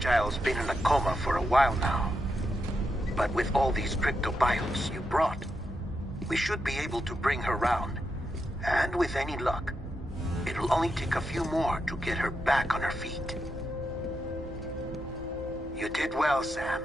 Fragile's been in a coma for a while now. But with all these cryptobiotes you brought, we should be able to bring her round. And with any luck, it'll only take a few more to get her back on her feet. You did well, Sam.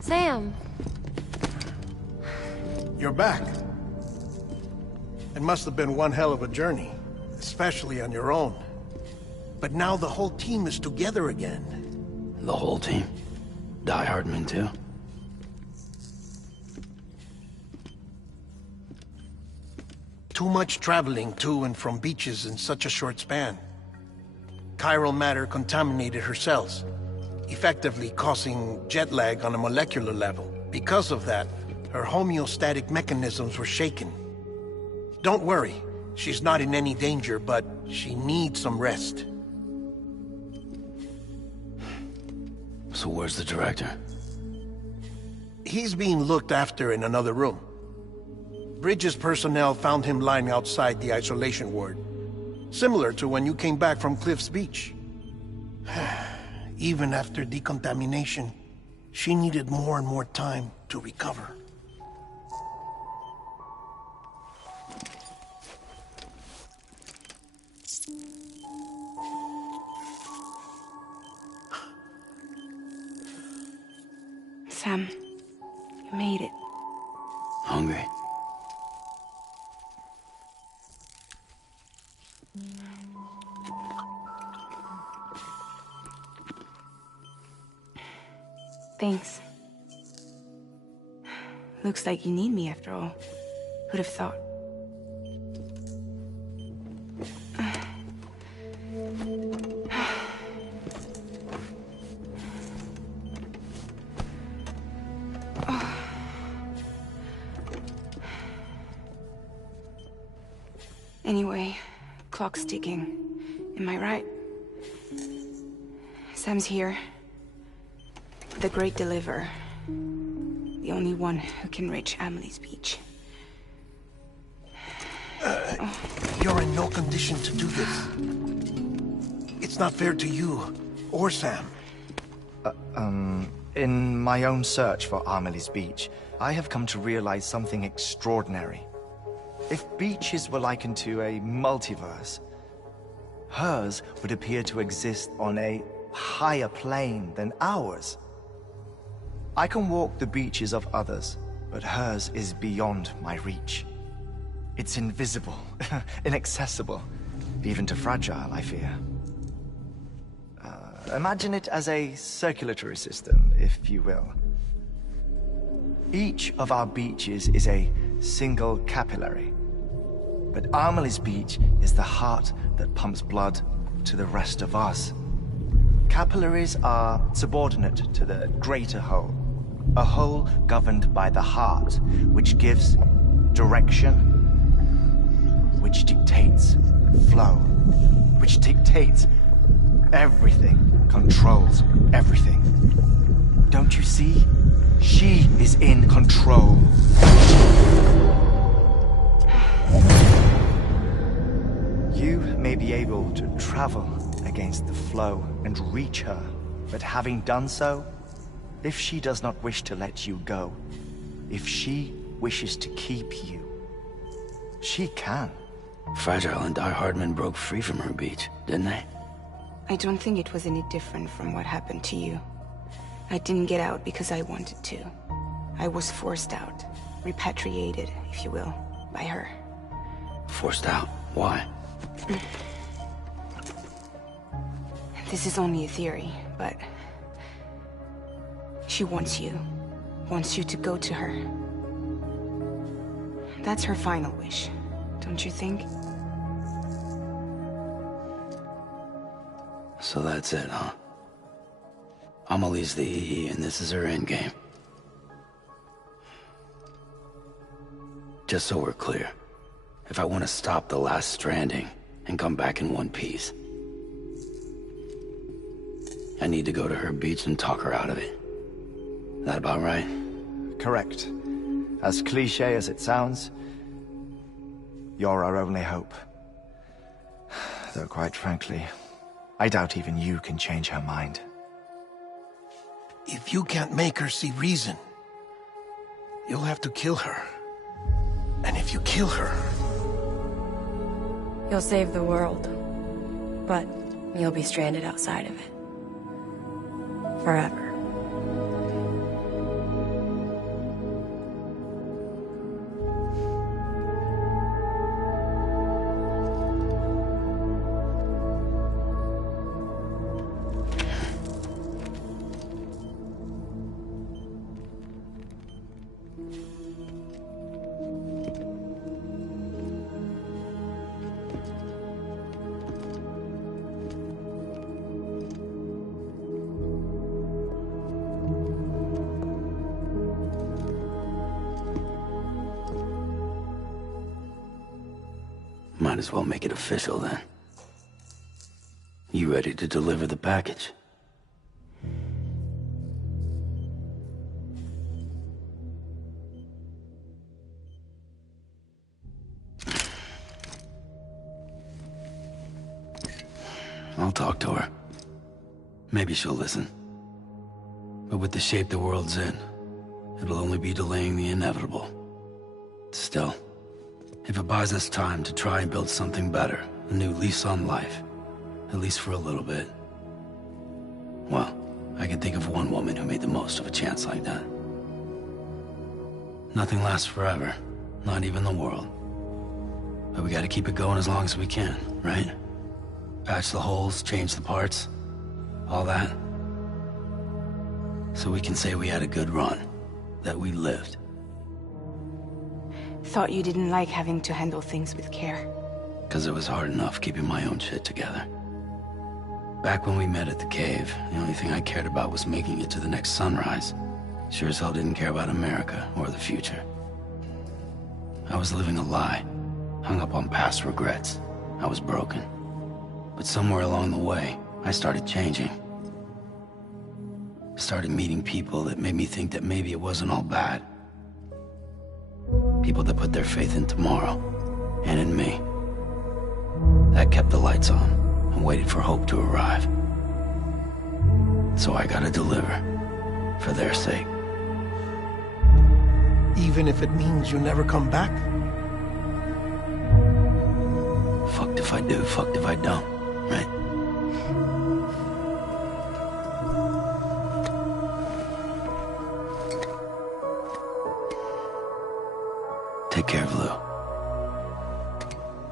Sam! You're back. It must have been one hell of a journey, especially on your own. But now the whole team is together again. The whole team? Die Hardman too? Too much traveling to and from beaches in such a short span. Chiral matter contaminated her cells, effectively causing jet lag on a molecular level. Because of that, her homeostatic mechanisms were shaken. Don't worry, she's not in any danger, but she needs some rest. So where's the director? He's being looked after in another room. Bridges personnel found him lying outside the isolation ward, similar to when you came back from Cliff's Beach. Even after decontamination, she needed more and more time to recover. Sam, you made it. Hungry? Thanks. Looks like you need me after all. Who'd have thought? Anyway, clock's ticking. Am I right? Sam's here. The Great Deliverer. The only one who can reach Amelie's Beach. You're in no condition to do this. It's not fair to you, or Sam. In my own search for Amelie's Beach, I have come to realize something extraordinary. If beaches were likened to a multiverse, hers would appear to exist on a higher plane than ours. I can walk the beaches of others, but hers is beyond my reach. It's invisible, inaccessible, even to Fragile, I fear. Imagine it as a circulatory system, if you will. Each of our beaches is a single capillary, but Amelie's Beach is the heart that pumps blood to the rest of us. Capillaries are subordinate to the greater whole, a whole governed by the heart, which gives direction, which dictates flow, which dictates everything, controls everything. Don't you see? She is in control. You may be able to travel against the flow and reach her, but having done so, if she does not wish to let you go, if she wishes to keep you, she can. Fragile and Die Hardman broke free from her beach, didn't they? I don't think it was any different from what happened to you. I didn't get out because I wanted to. I was forced out, repatriated, if you will, by her. Forced out? Why? This is only a theory, but... she wants you. Wants you to go to her. That's her final wish, don't you think? So that's it, huh? Amelie's the EE, and this is her endgame. Just so we're clear, if I want to stop the last Stranding and come back in one piece, I need to go to her beach and talk her out of it. That about right? Correct. As cliché as it sounds, you're our only hope. Though quite frankly, I doubt even you can change her mind. If you can't make her see reason, you'll have to kill her. And if you kill her... You'll save the world, but you'll be stranded outside of it. Forever. Might as well make it official then. You ready to deliver the package? I'll talk to her. Maybe she'll listen. But with the shape the world's in, it'll only be delaying the inevitable. Still, if it buys us time to try and build something better, a new lease on life, at least for a little bit, well, I can think of one woman who made the most of a chance like that. Nothing lasts forever, not even the world. But we gotta keep it going as long as we can, right? Patch the holes, change the parts, all that. So we can say we had a good run, that we lived. Thought you didn't like having to handle things with care. 'Cause it was hard enough keeping my own shit together. Back when we met at the cave, the only thing I cared about was making it to the next sunrise. Sure as hell didn't care about America or the future. I was living a lie, hung up on past regrets. I was broken. But somewhere along the way, I started changing. Started meeting people that made me think that maybe it wasn't all bad. People that put their faith in tomorrow, and in me. That kept the lights on, and waited for hope to arrive. So I gotta deliver, for their sake. Even if it means you never come back? Fucked if I do, fucked if I don't, right? Take care of Lou.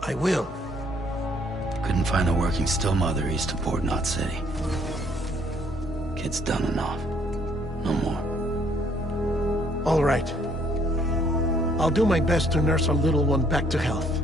I will. Couldn't find a working still mother east of Port Knot City. Kid's done enough. No more. All right. I'll do my best to nurse our little one back to health.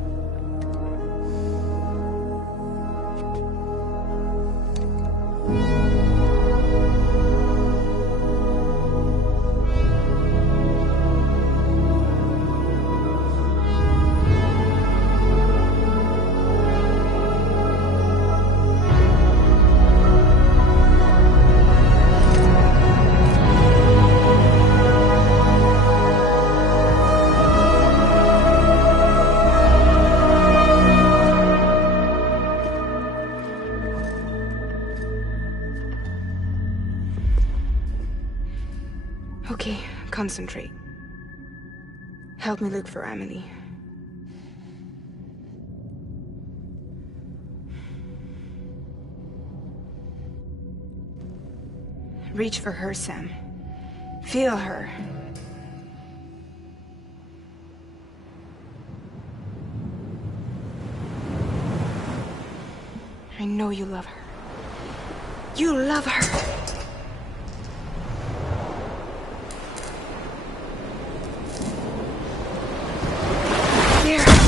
Okay, concentrate. Help me look for Emily. Reach for her, Sam. Feel her. know you love her. You love her. There.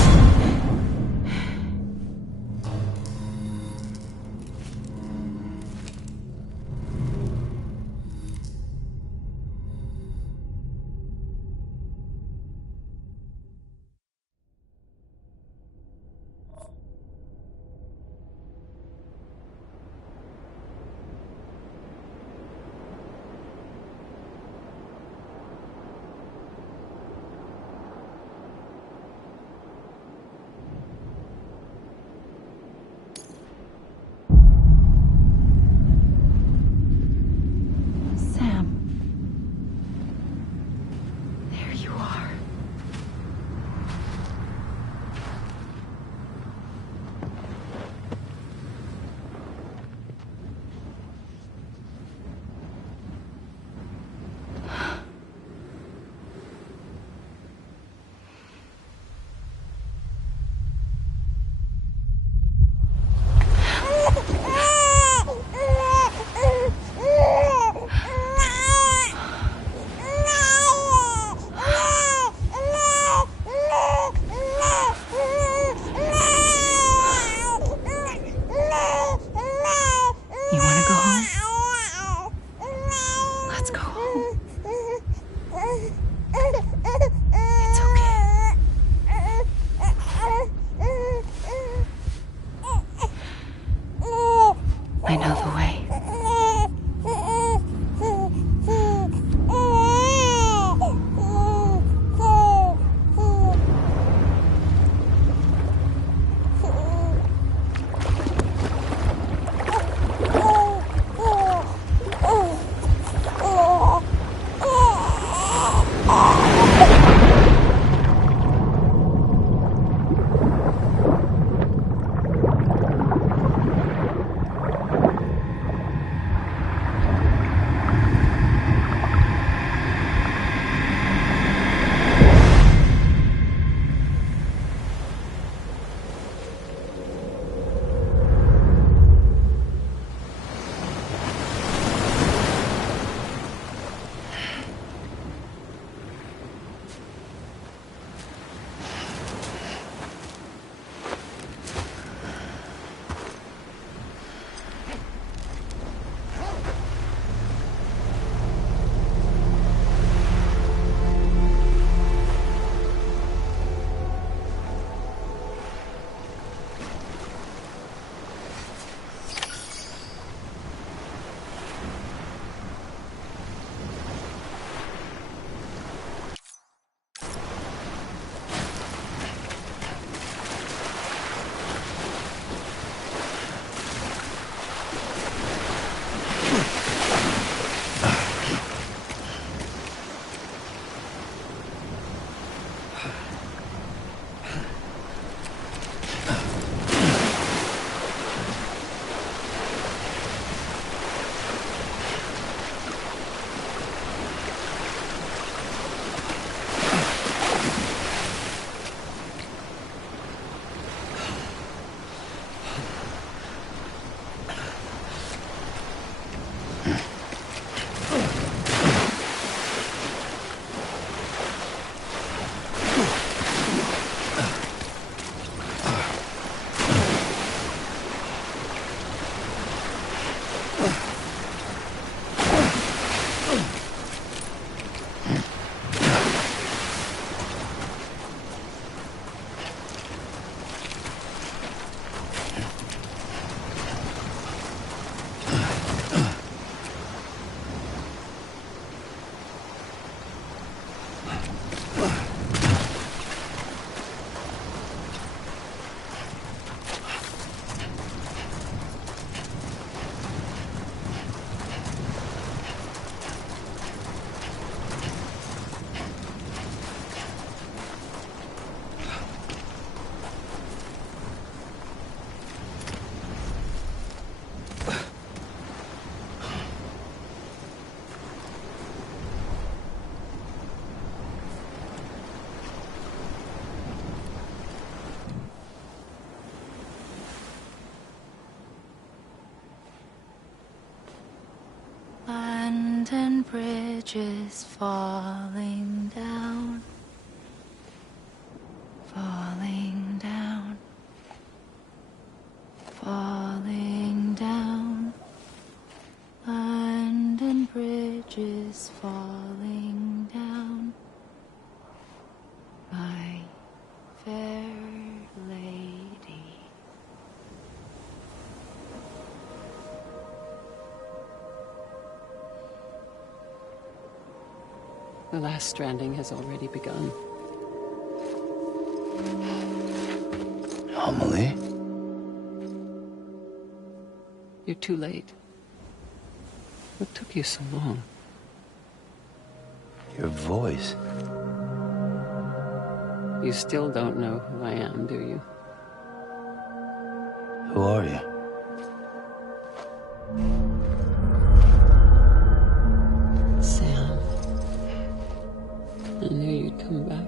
Abandoned bridges falling down. Falling down. Falling down. Abandoned bridges falling down. My fair lady. The last stranding has already begun. Amelie? You're too late. What took you so long? Your voice. You still don't know who I am, do you? Who are you? Sam. I knew you'd come back.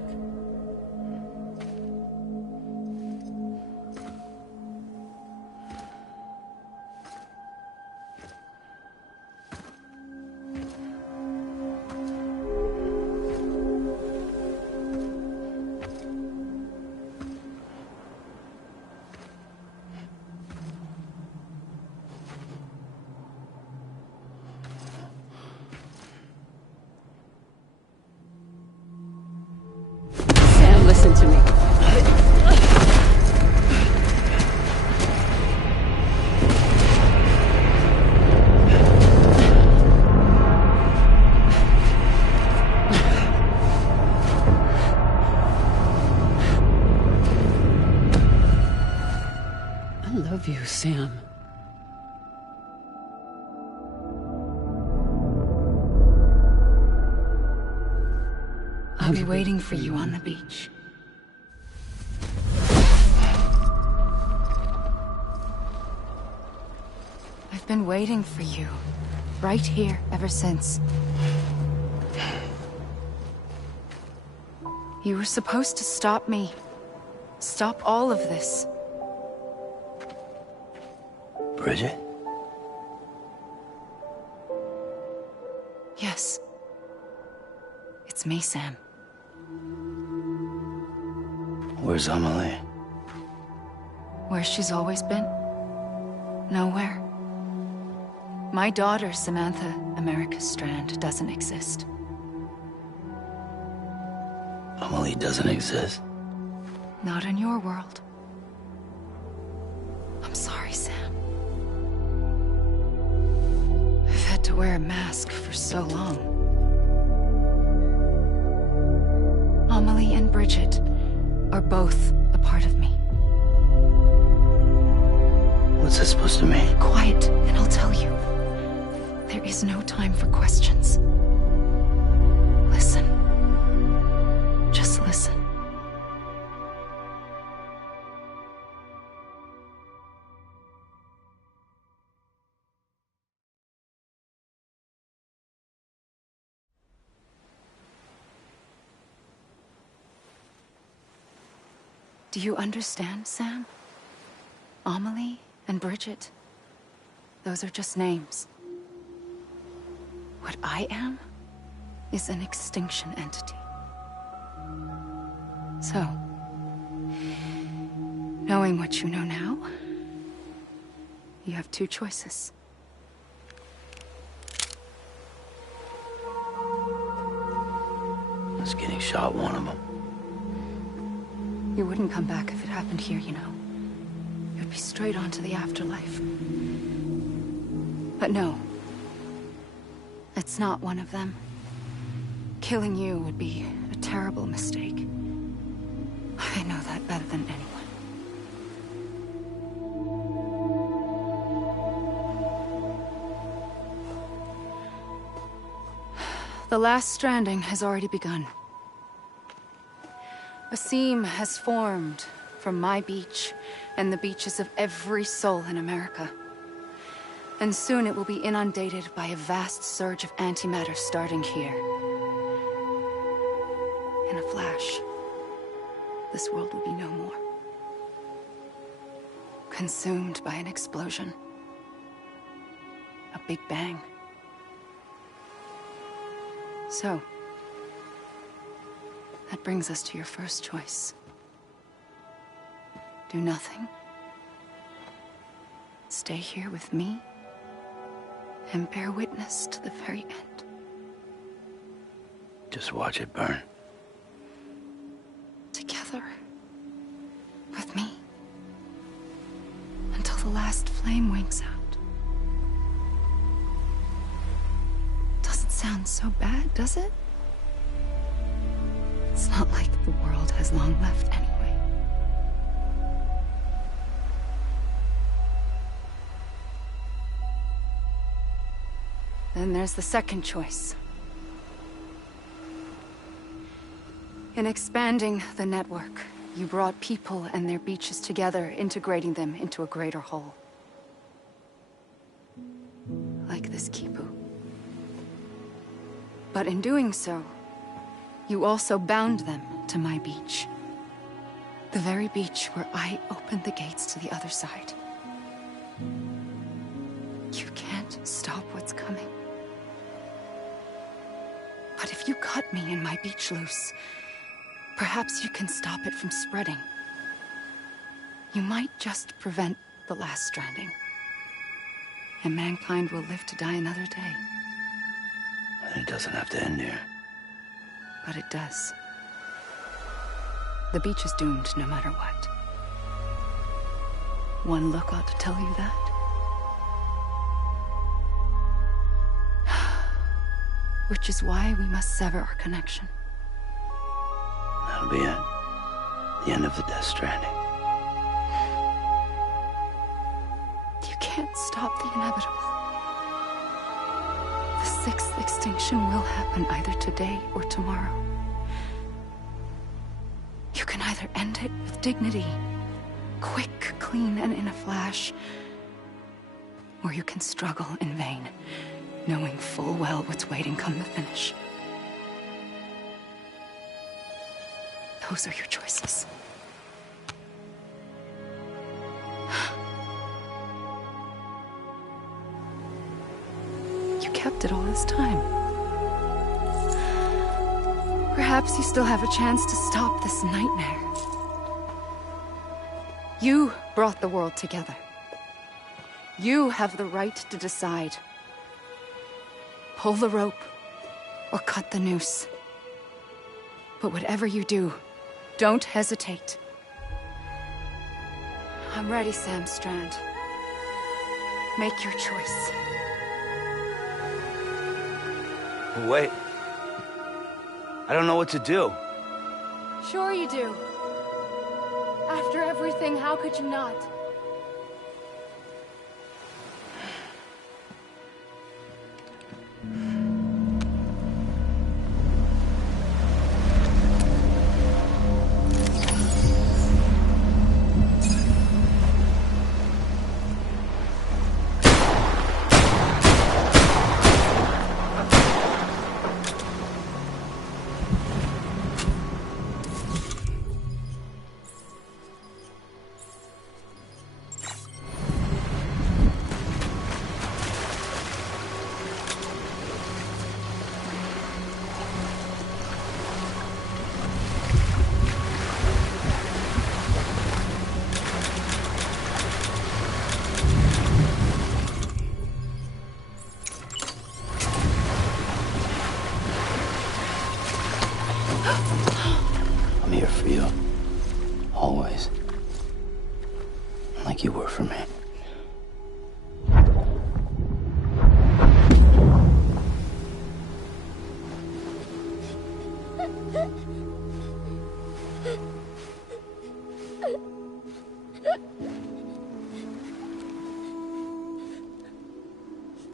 Sam, listen to me. I love you, Sam. I'll be waiting for you on the beach. I've been waiting for you, right here, ever since. You were supposed to stop me. Stop all of this. Bridget? Yes. It's me, Sam. Where's Amelie? Where she's always been? Nowhere. My daughter, Samantha America Strand, doesn't exist. Amelie doesn't exist? Not in your world. I'm sorry, Sam. I've had to wear a mask for so long. Amelie and Bridget are both a part of me. What's that supposed to mean? Quiet, and I'll tell you. There is no time for questions. Listen. Just listen. Do you understand, Sam? Amelie and Bridget, those are just names. What I am is an extinction entity. So, knowing what you know now, you have two choices. Is getting shot one of them? You wouldn't come back if it happened here, you know. You'd be straight on to the afterlife. But no. It's not one of them. Killing you would be a terrible mistake. I know that better than anyone. The last stranding has already begun. A seam has formed from my beach and the beaches of every soul in America. And soon it will be inundated by a vast surge of antimatter starting here. In a flash, this world will be no more. Consumed by an explosion. A big bang. So, that brings us to your first choice. Do nothing. Stay here with me, and bear witness to the very end. Just watch it burn. Together. With me. Until the last flame winks out. Doesn't sound so bad, does it? It's not like the world has long left anyway. Then there's the second choice. In expanding the network, you brought people and their beaches together, integrating them into a greater whole. Like this Kipu. But in doing so, you also bound them to my beach. The very beach where I opened the gates to the other side. You can't stop what's coming. But if you cut me and my beach loose, perhaps you can stop it from spreading. You might just prevent the last stranding. And mankind will live to die another day. And it doesn't have to end here. But it does. The beach is doomed no matter what. One look ought to tell you that. Which is why we must sever our connection. That'll be it. The end of the Death Stranding. You can't stop the inevitable. The sixth extinction will happen either today or tomorrow. You can either end it with dignity, quick, clean, and in a flash, or you can struggle in vain, knowing full well what's waiting come the finish. Those are your choices. You kept it all this time. Perhaps you still have a chance to stop this nightmare. You brought the world together. You have the right to decide. Pull the rope, or cut the noose. But whatever you do, don't hesitate. I'm ready, Sam Strand. Make your choice. Wait. I don't know what to do. Sure you do. After everything, how could you not? I'm here for you. Always. Like you were for me.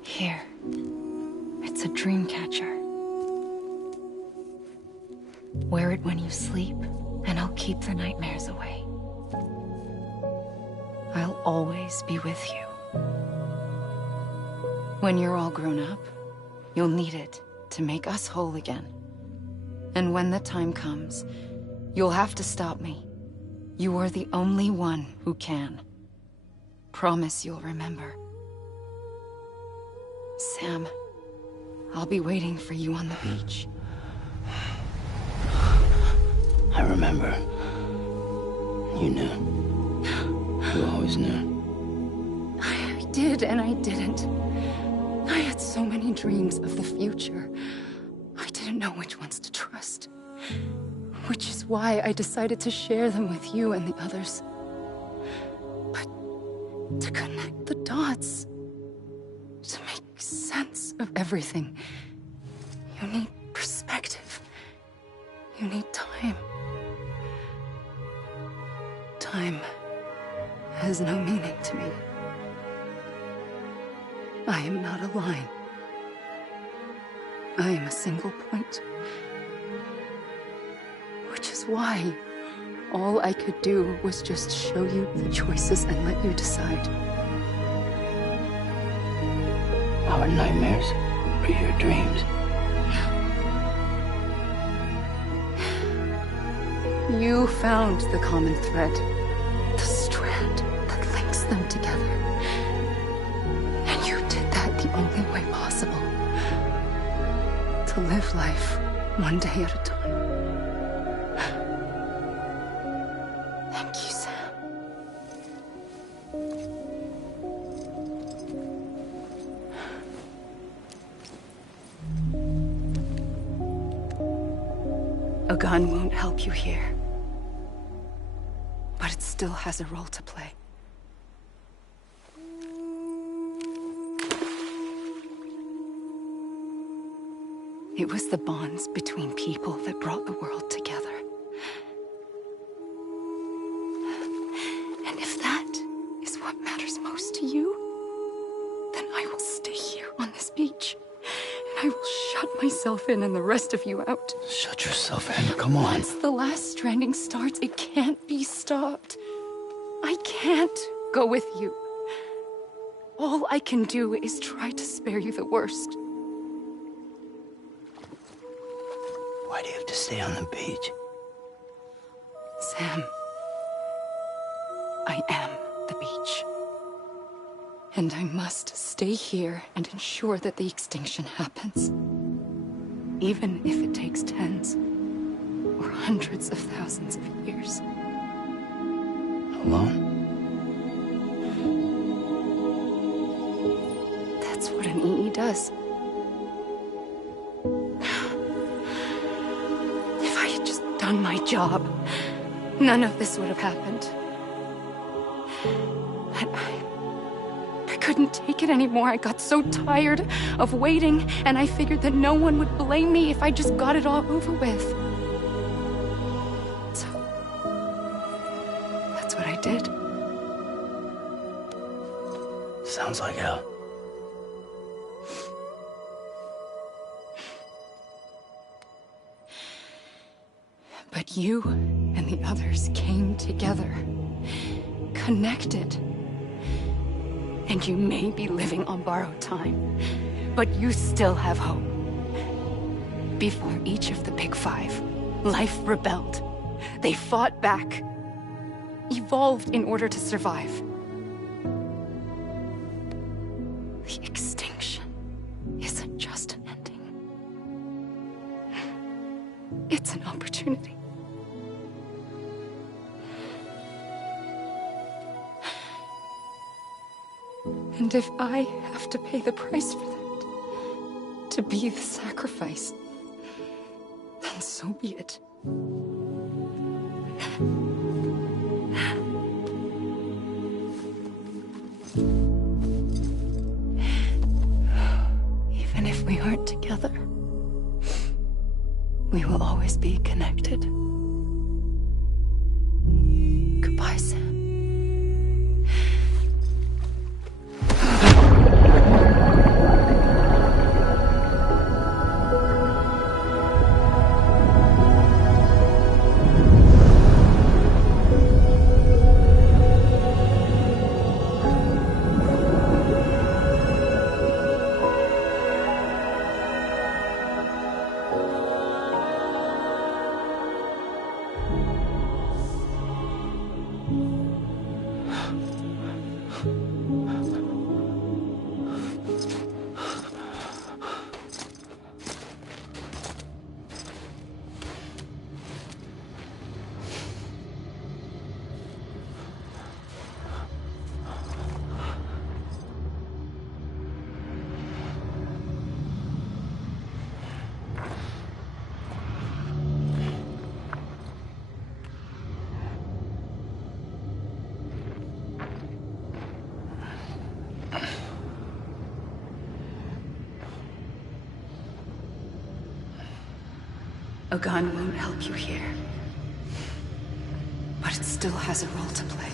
Here. It's a dream catcher. Wear it when you sleep, and I'll keep the nightmares away. I'll always be with you. When you're all grown up, you'll need it to make us whole again. And when the time comes, you'll have to stop me. You are the only one who can. Promise you'll remember. Sam, I'll be waiting for you on the beach. I remember. You knew. You always knew. I did and I didn't. I had so many dreams of the future. I didn't know which ones to trust. Which is why I decided to share them with you and the others. But to connect the dots, to make sense of everything, you need perspective. You need time. Time has no meaning to me. I am not a line. I am a single point. Which is why all I could do was just show you the choices and let you decide. Our nightmares or your dreams? You found the common thread, the strand that links them together. And you did that the only way possible. To live life one day at a time. Thank you, Sam. A gun won't help you here. But it still has a role to play. It was the bonds between people that brought the world together. And if that is what matters most to you, then I will stay here on this beach. And I will shut myself in and the rest of you out. Shut yourself in, come on. Once the last stranding starts, it can't be stopped. I can't go with you. All I can do is try to spare you the worst. Why do you have to stay on the beach? Sam, I am the beach. And I must stay here and ensure that the extinction happens. Even if it takes tens or hundreds of thousands of years. Alone? That's what an EE does. If I had just done my job, none of this would have happened. But I couldn't take it anymore. I got so tired of waiting, and I figured that no one would blame me if I just got it all over with. So, that's what I did. Sounds like hell. But you and the others came together, connected. And you may be living on borrowed time, but you still have hope. Before each of the Big Five, life rebelled. They fought back, evolved in order to survive. The extinction isn't just an ending. It's an opportunity. And if I have to pay the price for that, to be the sacrifice, then so be it. Even if we aren't together, we will always be connected. Goodbye, Sam. A gun won't help you here. But it still has a role to play.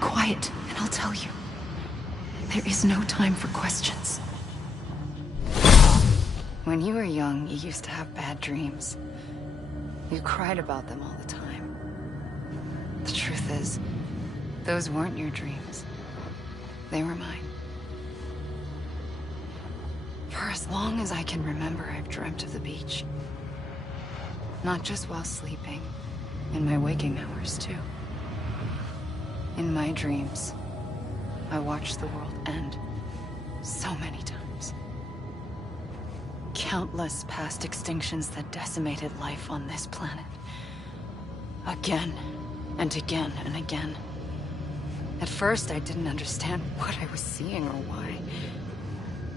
Quiet, and I'll tell you. There is no time for questions. When you were young, you used to have bad dreams. You cried about them all the time. The truth is, those weren't your dreams. They were mine. For as long as I can remember, I've dreamt of the beach. Not just while sleeping, in my waking hours, too. In my dreams, I watched the world end so many times. Countless past extinctions that decimated life on this planet. Again, and again, and again. At first, I didn't understand what I was seeing or why.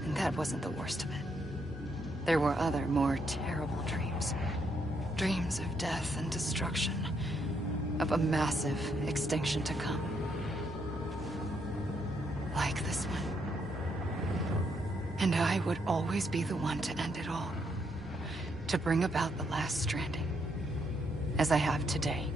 And that wasn't the worst of it. There were other, more terrible dreams. Dreams of death and destruction. Of a massive extinction to come. Like this one. And I would always be the one to end it all. To bring about the last stranding. As I have today.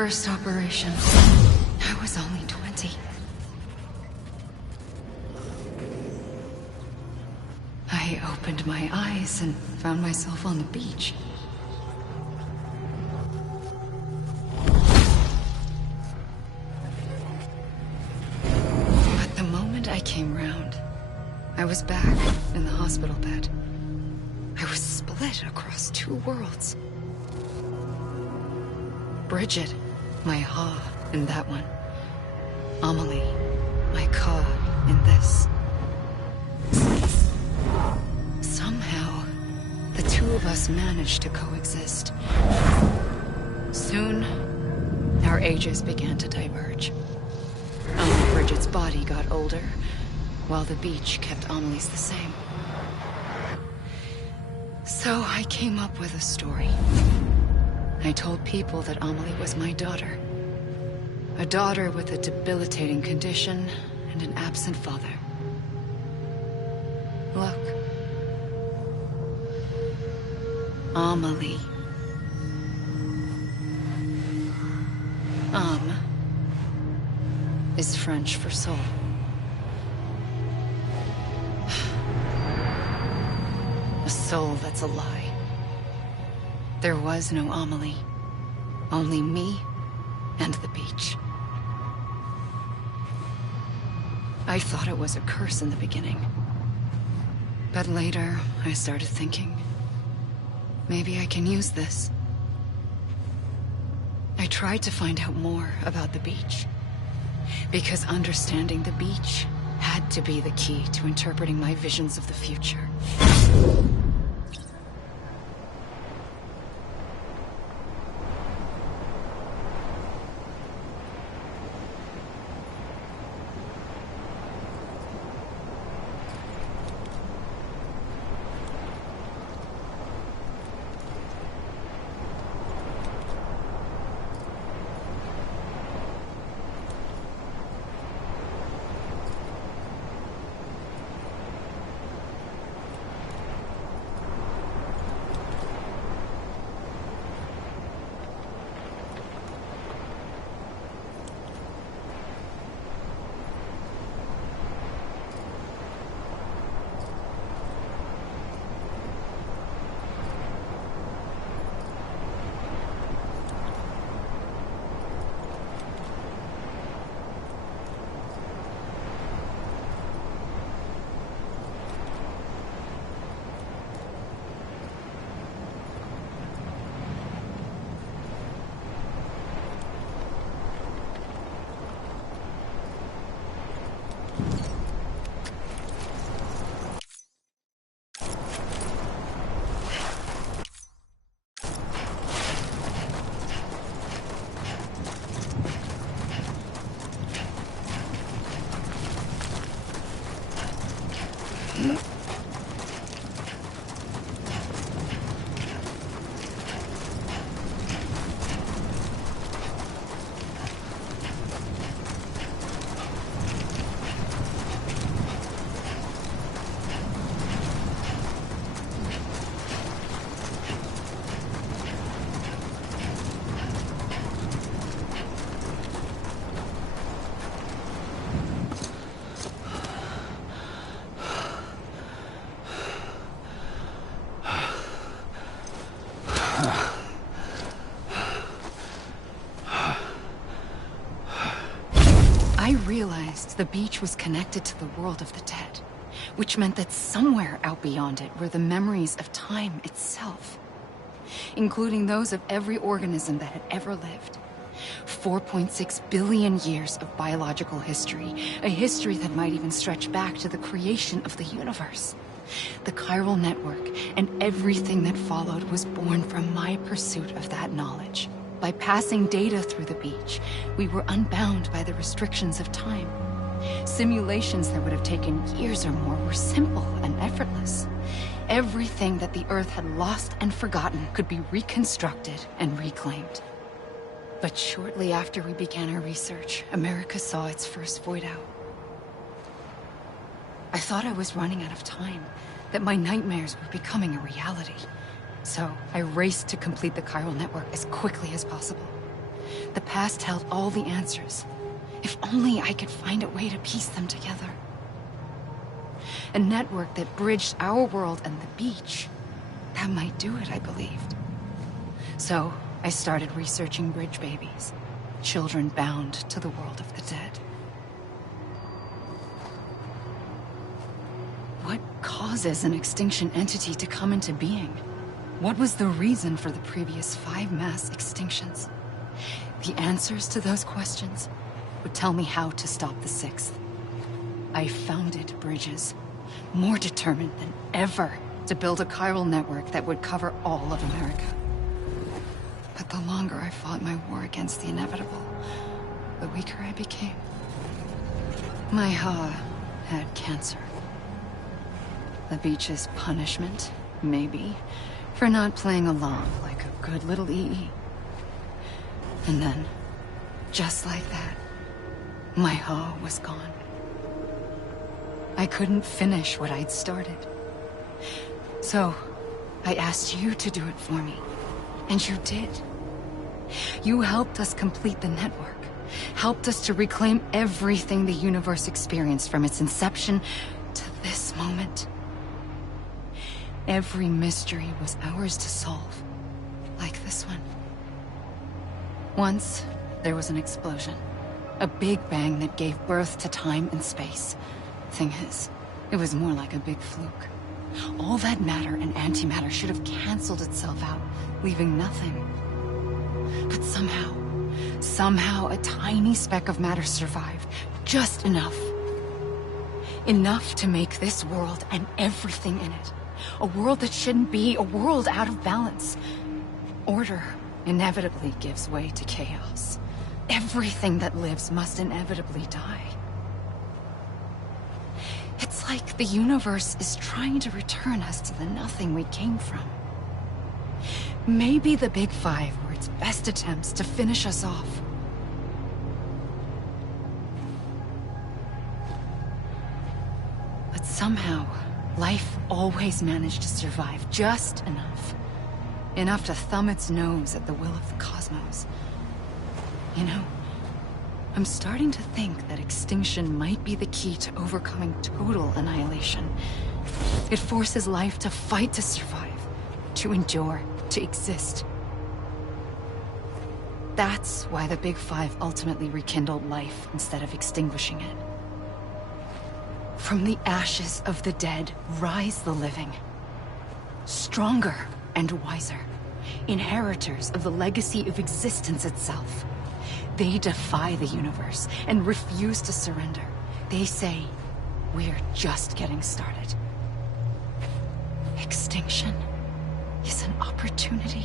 first operation, I was only 20. I opened my eyes and found myself on the beach. But the moment I came round, I was back in the hospital bed. I was split across two worlds. Bridget, my Ha in that one. Amelie, my Ka in this. Somehow, the two of us managed to coexist. Soon, our ages began to diverge. Bridget's body got older, while the beach kept Amelie's the same. So I came up with a story. I told people that Amelie was my daughter. A daughter with a debilitating condition and an absent father. Look. Amelie. Âme is French for soul. A soul that's a lie. There was no Amelie. Only me and the beach. I thought it was a curse in the beginning. But later, I started thinking, maybe I can use this. I tried to find out more about the beach. Because understanding the beach had to be the key to interpreting my visions of the future. I realized the beach was connected to the world of the dead, which meant that somewhere out beyond it were the memories of time itself, including those of every organism that had ever lived. 4.6 billion years of biological history, a history that might even stretch back to the creation of the universe. The chiral network and everything that followed was born from my pursuit of that knowledge. By passing data through the beach, we were unbound by the restrictions of time. Simulations that would have taken years or more were simple and effortless. Everything that the Earth had lost and forgotten could be reconstructed and reclaimed. But shortly after we began our research, America saw its first void out. I thought I was running out of time, that my nightmares were becoming a reality. So I raced to complete the chiral network as quickly as possible. The past held all the answers. If only I could find a way to piece them together. A network that bridged our world and the beach. That might do it, I believed. So, I started researching bridge babies. Children bound to the world of the dead. What causes an extinction entity to come into being? What was the reason for the previous 5 mass extinctions? The answers to those questions would tell me how to stop the 6th. I founded bridges, more determined than ever to build a chiral network that would cover all of America. But the longer I fought my war against the inevitable, the weaker I became. My Ha had cancer. The beach's punishment, maybe, for not playing along like a good little EE. And then, just like that, my Ha was gone. I couldn't finish what I'd started. So, I asked you to do it for me. And you did. You helped us complete the network. Helped us to reclaim everything the universe experienced from its inception to this moment. Every mystery was ours to solve. Like this one. Once, there was an explosion. A big bang that gave birth to time and space. Thing is, it was more like a big fluke. All that matter and antimatter should have canceled itself out, leaving nothing. But somehow a tiny speck of matter survived. Just enough. Enough to make this world and everything in it. A world that shouldn't be, a world out of balance. Order inevitably gives way to chaos. Everything that lives must inevitably die. It's like the universe is trying to return us to the nothing we came from. Maybe the Big Five were its best attempts to finish us off. But somehow, life always managed to survive just enough. Enough to thumb its nose at the will of the cosmos. You know, I'm starting to think that extinction might be the key to overcoming total annihilation. It forces life to fight to survive, to endure, to exist. That's why the Big Five ultimately rekindled life instead of extinguishing it. From the ashes of the dead rise the living. Stronger and wiser. Inheritors of the legacy of existence itself. They defy the universe and refuse to surrender. They say, we're just getting started. Extinction is an opportunity.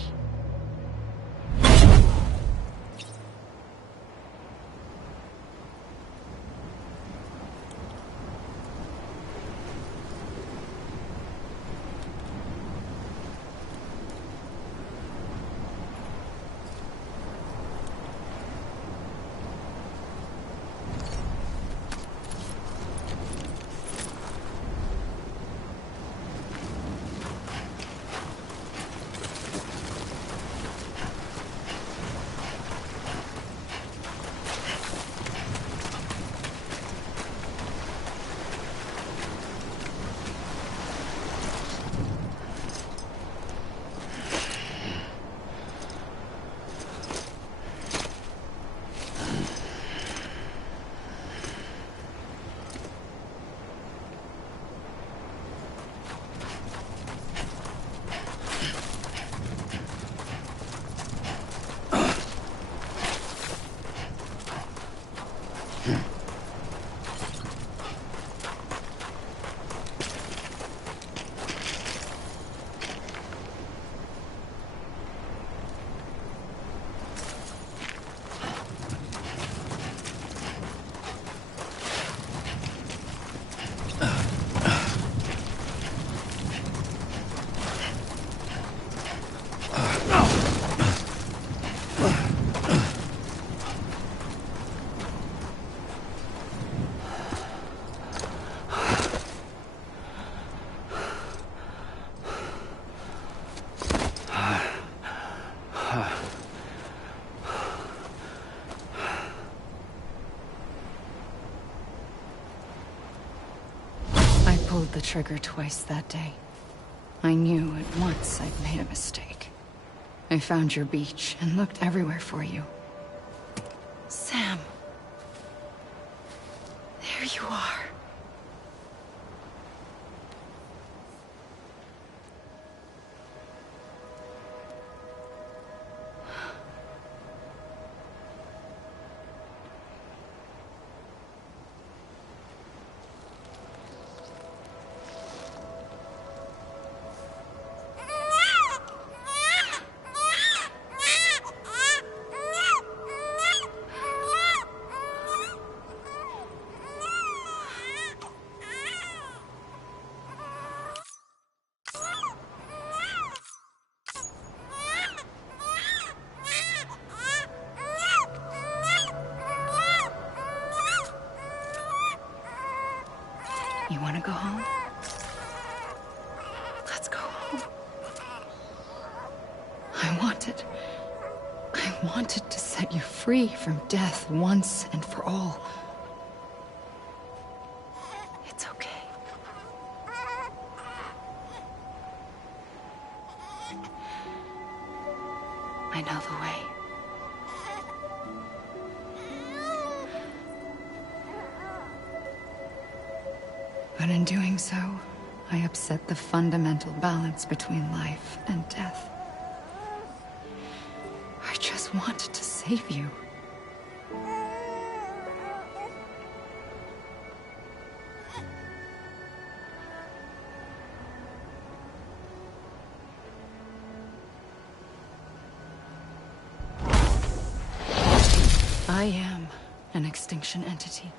pulled the trigger twice that day. I knew at once I'd made a mistake. I found your beach and looked everywhere for you. Sam. There you are. You want to go home? Let's go home. I wanted to set you free from death once and for all. It's okay. I know the way. But in doing so, I upset the fundamental balance between life and death. I just wanted to save you. I am an extinction entity.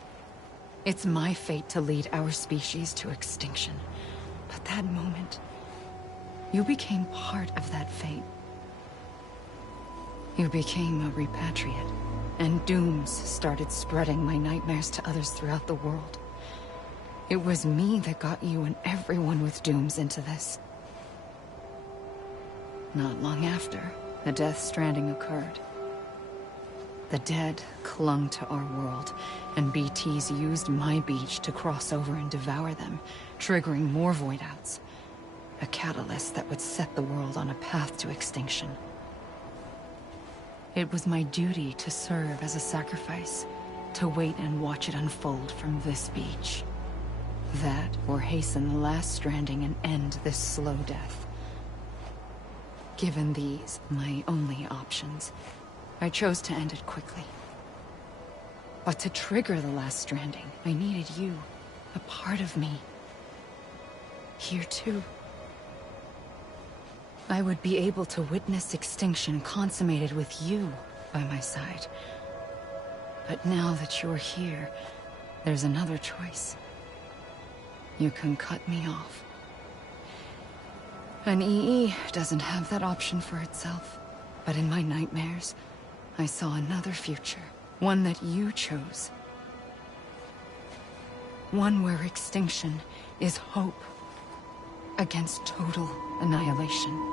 It's my fate to lead our species to extinction. But that moment, you became part of that fate. You became a repatriate, and dooms started spreading my nightmares to others throughout the world. It was me that got you and everyone with dooms into this. Not long after, the Death Stranding occurred. The dead clung to our world, and BTs used my beach to cross over and devour them, triggering more void outs. A catalyst that would set the world on a path to extinction. It was my duty to serve as a sacrifice, to wait and watch it unfold from this beach. That, or hasten the last stranding and end this slow death. Given these, my only options, I chose to end it quickly. But to trigger the last stranding, I needed you, a part of me. Here too. I would be able to witness extinction consummated with you by my side. But now that you're here, there's another choice. You can cut me off. An EE doesn't have that option for itself. But in my nightmares, I saw another future. One that you chose. One where extinction is hope against total annihilation.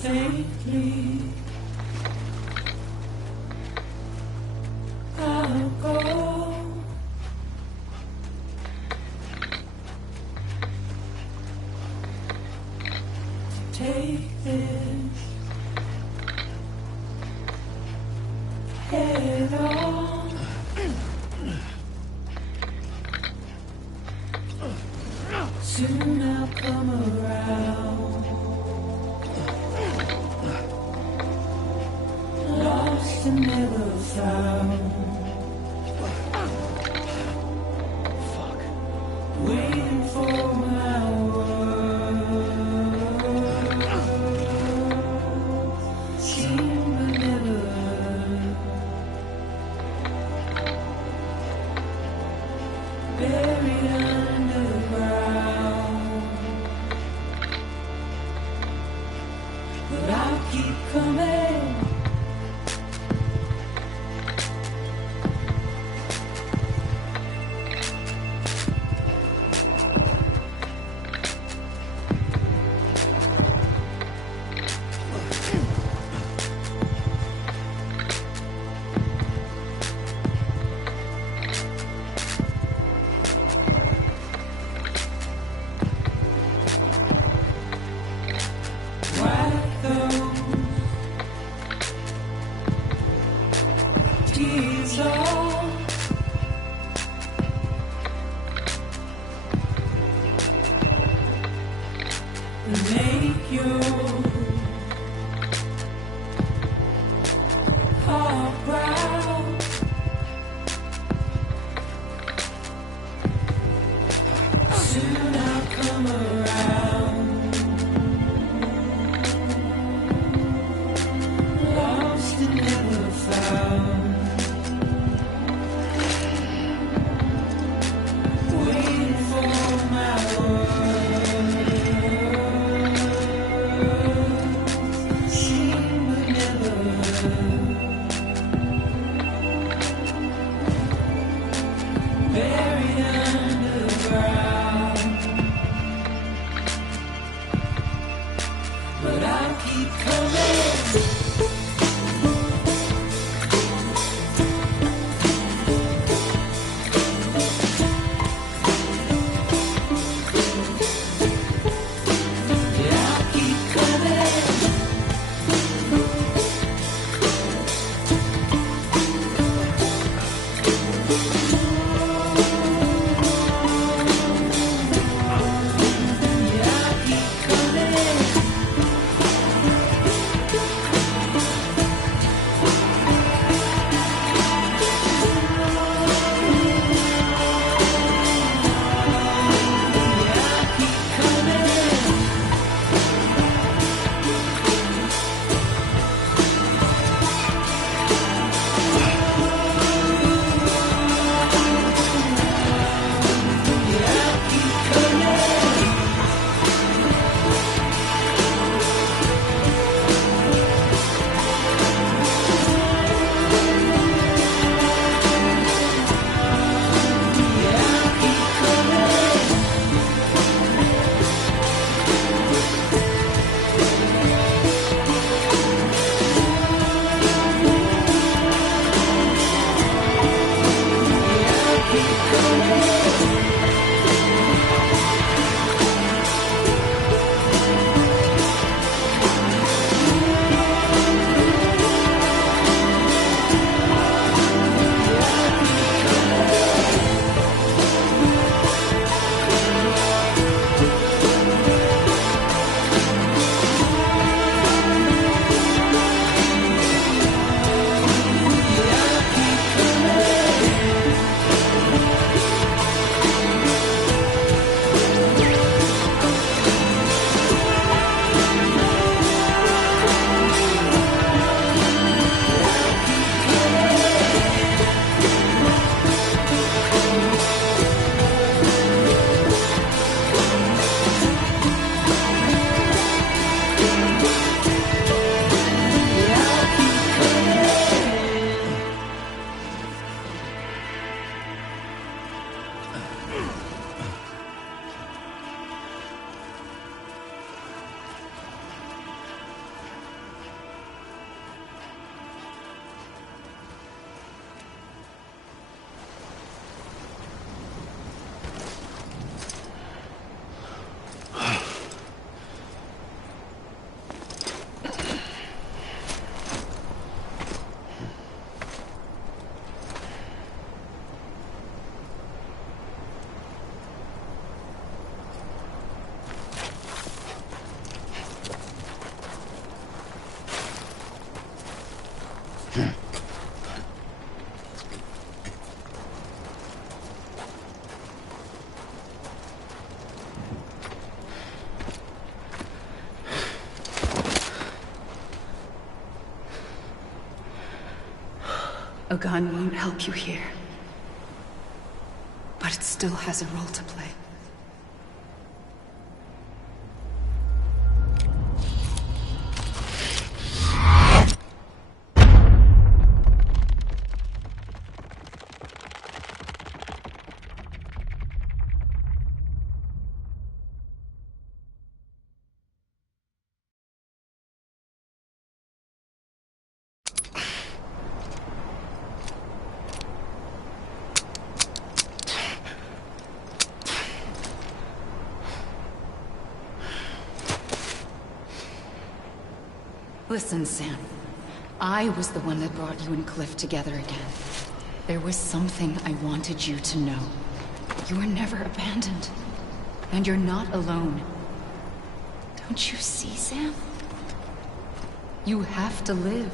Safely, I'll go. Take this head on. Soon I'll come around. Lost and never found. buried underground. But I'll keep coming. Wipe those tears off. And make your heart proud. Soon I'll come around. Lost and never found. Waiting for my words. Seen but never heard. Buried underground. But I'll keep coming. Yeah, I'll keep coming. Yeah, I'll keep coming. Yeah, I'll keep coming. Yeah, I'll keep coming. Yeah, I'll keep coming. Yeah, I'll keep coming. A gun won't help you here. but it still has a role to play. Listen, Sam. I was the one that brought you and Cliff together again. There was something I wanted you to know. You were never abandoned. And you're not alone. Don't you see, Sam? You have to live.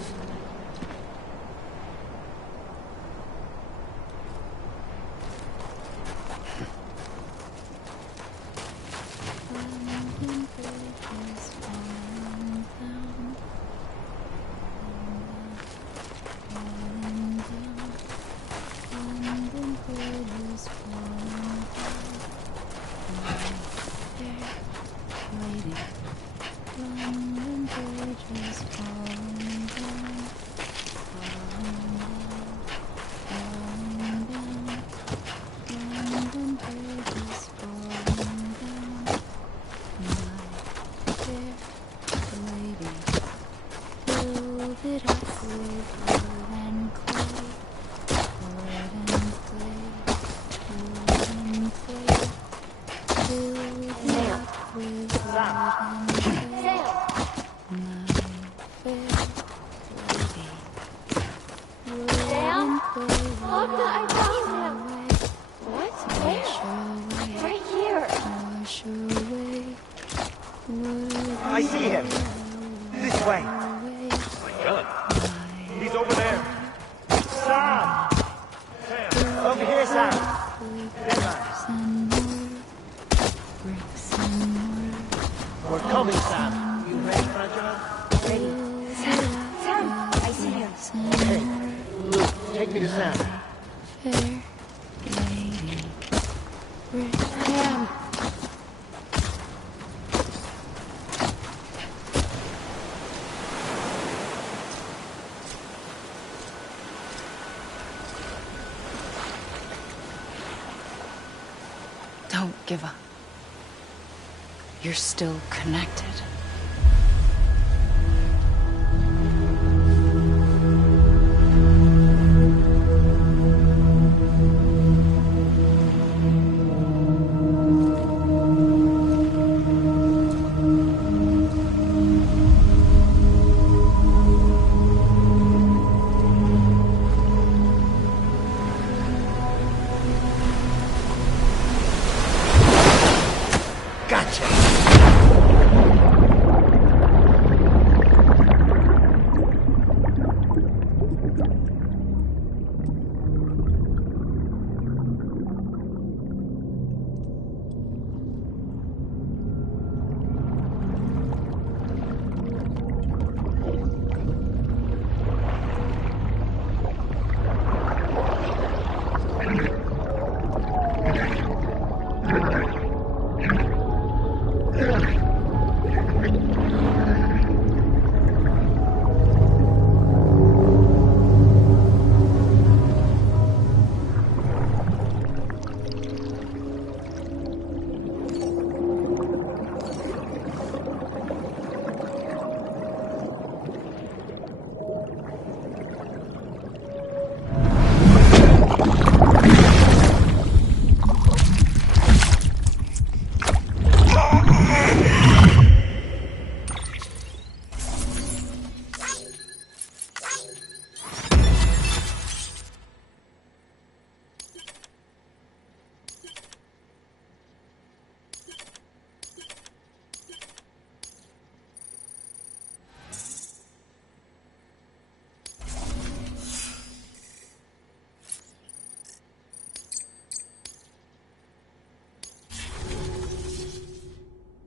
I see him. This way. My gun. He's over there. Sam! Over here, Sam. Good man. We're coming, Sam. You ready for a job? Ready. Sam! I see him. Okay. Luke, take me to Sam. Sam! Don't give up. You're still connected.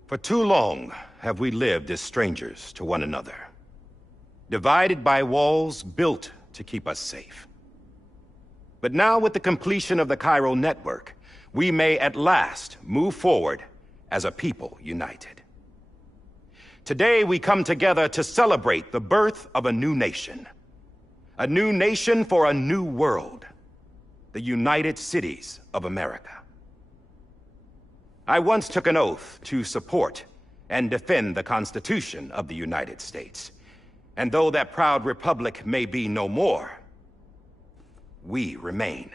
For too long have we lived as strangers to one another, divided by walls built to keep us safe. But now with the completion of the Cairo network, we may at last move forward as a people united. Today we come together to celebrate the birth of a new nation. A new nation for a new world. The United Cities of America. I once took an oath to support and defend the Constitution of the United States. And though that proud republic may be no more, we remain.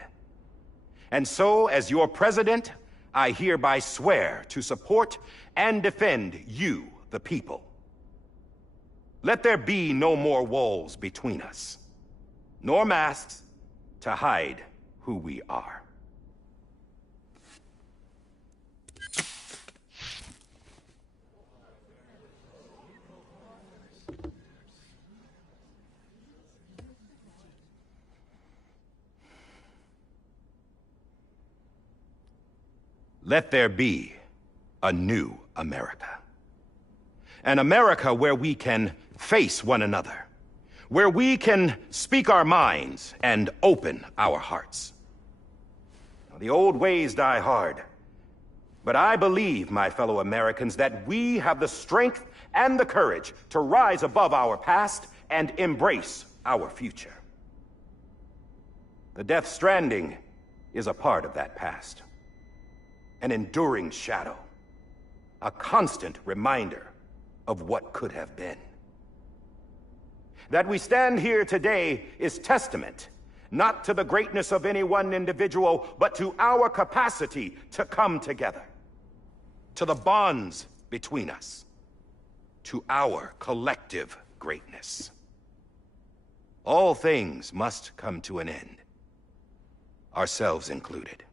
And so, as your president, I hereby swear to support and defend you, the people. Let there be no more walls between us, nor masks to hide who we are. Let there be a new America. An America where we can face one another, where we can speak our minds and open our hearts. Now, the old ways die hard, but I believe, my fellow Americans, that we have the strength and the courage to rise above our past and embrace our future. The Death Stranding is a part of that past. An enduring shadow, a constant reminder of what could have been. That we stand here today is testament, not to the greatness of any one individual, but to our capacity to come together, to the bonds between us, to our collective greatness. All things must come to an end, ourselves included.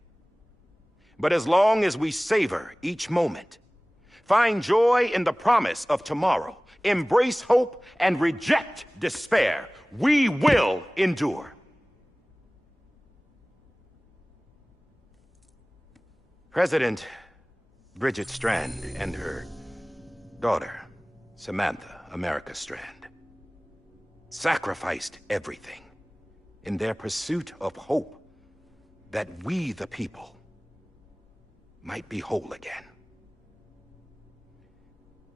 But as long as we savor each moment, find joy in the promise of tomorrow, embrace hope, and reject despair, we will endure. President Bridget Strand and her daughter, Samantha America Strand, sacrificed everything in their pursuit of hope that we, the people, might be whole again.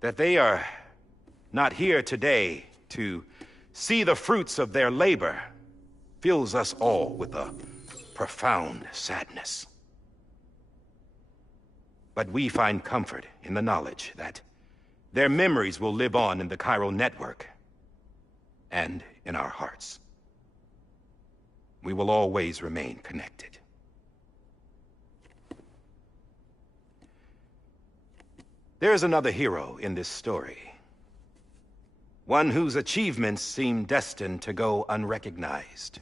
That they are not here today to see the fruits of their labor fills us all with a profound sadness. But we find comfort in the knowledge that their memories will live on in the Cairo network and in our hearts. We will always remain connected. There is another hero in this story. One whose achievements seem destined to go unrecognized.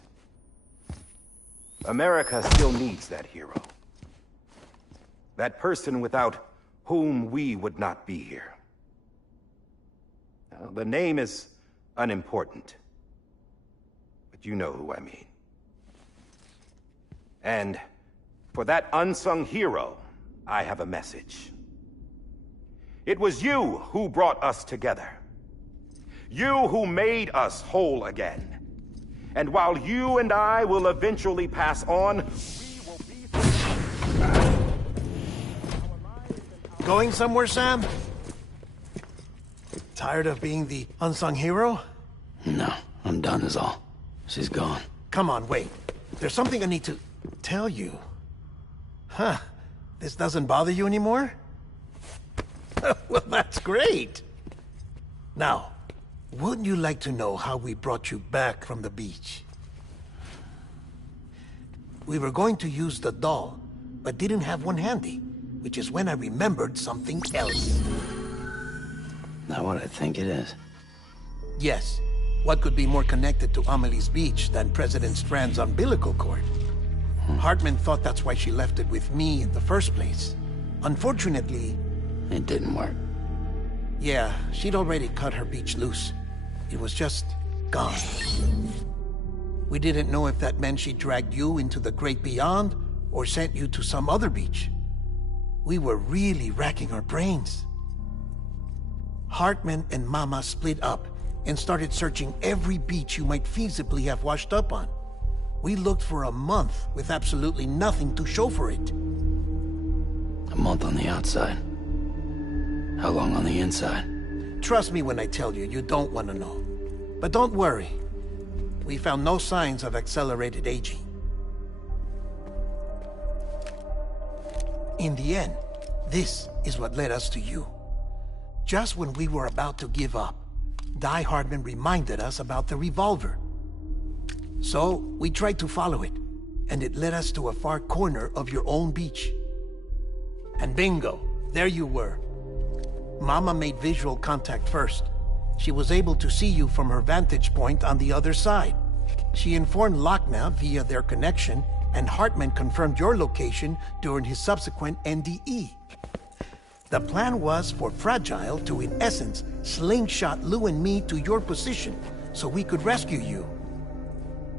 America still needs that hero. That person without whom we would not be here. Now, the name is unimportant, but you know who I mean. And for that unsung hero, I have a message. It was you who brought us together. You who made us whole again. And while you and I will eventually pass on, we will be... Going somewhere, Sam? Tired of being the unsung hero? No, I'm done is all. She's gone. Come on, wait. There's something I need to tell you. Huh. This doesn't bother you anymore? Well, that's great. Now, wouldn't you like to know how we brought you back from the beach? We were going to use the doll, but didn't have one handy, which is when I remembered something else. Not what I think it is. Yes. What could be more connected to Amelie's beach than President Strand's umbilical cord? Hartman thought that's why she left it with me in the first place. Unfortunately... It didn't work. Yeah, she'd already cut her beach loose. It was just gone. We didn't know if that meant she dragged you into the great beyond, or sent you to some other beach. We were really racking our brains. Hartman and Mama split up and started searching every beach you might feasibly have washed up on. We looked for a month with absolutely nothing to show for it. A month on the outside. How long on the inside? Trust me when I tell you, you don't want to know. But don't worry. We found no signs of accelerated aging. In the end, this is what led us to you. Just when we were about to give up, Die Hardman reminded us about the revolver. So, we tried to follow it, and it led us to a far corner of your own beach. And bingo, there you were. Mama made visual contact first. She was able to see you from her vantage point on the other side. She informed Lochna via their connection, and Hartman confirmed your location during his subsequent NDE. The plan was for Fragile to, in essence, slingshot Lou and me to your position so we could rescue you.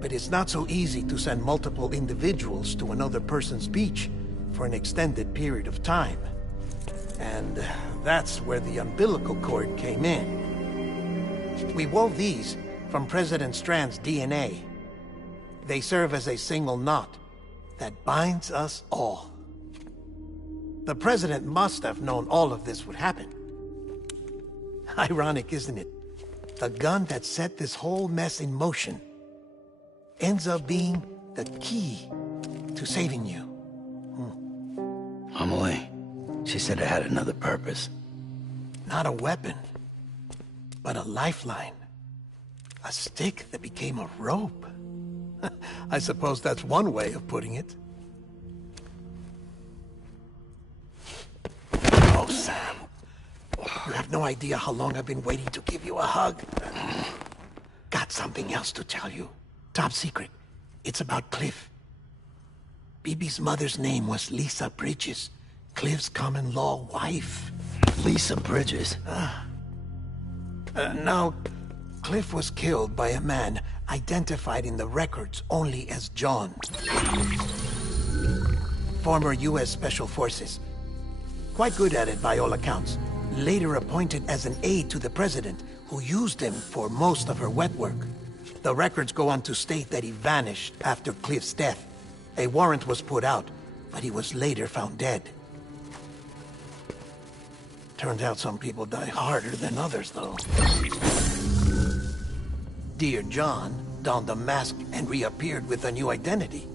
But it's not so easy to send multiple individuals to another person's beach for an extended period of time. And that's where the umbilical cord came in. We wove these from President Strand's DNA. They serve as a single knot that binds us all. The President must have known all of this would happen. Ironic, isn't it? The gun that set this whole mess in motion ends up being the key to saving you. Amelie, she said it had another purpose. Not a weapon, but a lifeline. A stick that became a rope. I suppose that's one way of putting it. Oh, Sam. You have no idea how long I've been waiting to give you a hug. Got something else to tell you. Top secret. It's about Cliff. Bibi's mother's name was Lisa Bridges, Cliff's common-law wife. Lisa Bridges? Now, Cliff was killed by a man identified in the records only as John. Former U.S. Special Forces. Quite good at it by all accounts. Later appointed as an aide to the president, who used him for most of her wet work. The records go on to state that he vanished after Cliff's death. A warrant was put out, but he was later found dead. Turns out some people die harder than others, though. Dear John donned a mask and reappeared with a new identity.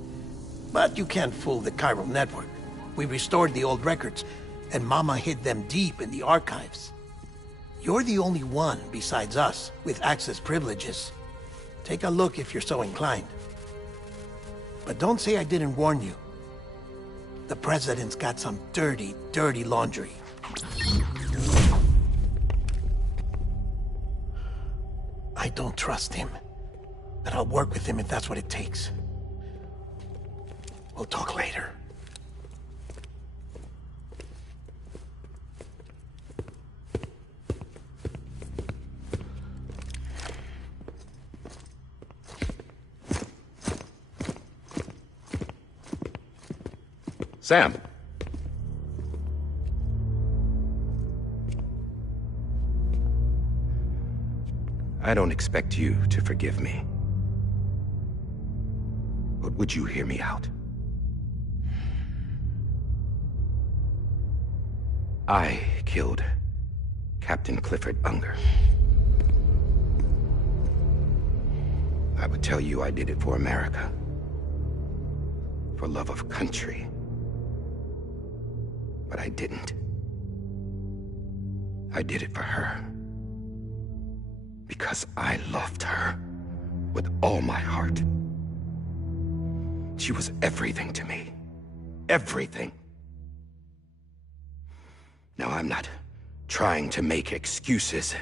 But you can't fool the chiral network. We restored the old records, and Mama hid them deep in the archives. You're the only one, besides us, with access privileges. Take a look if you're so inclined. But don't say I didn't warn you. The President's got some dirty, dirty laundry. I don't trust him, but I'll work with him if that's what it takes. We'll talk later. Sam. I don't expect you to forgive me. But would you hear me out? I killed Captain Clifford Unger. I would tell you I did it for America. For love of country. But I didn't. I did it for her. Because I loved her with all my heart. She was everything to me. Everything. Now, I'm not trying to make excuses.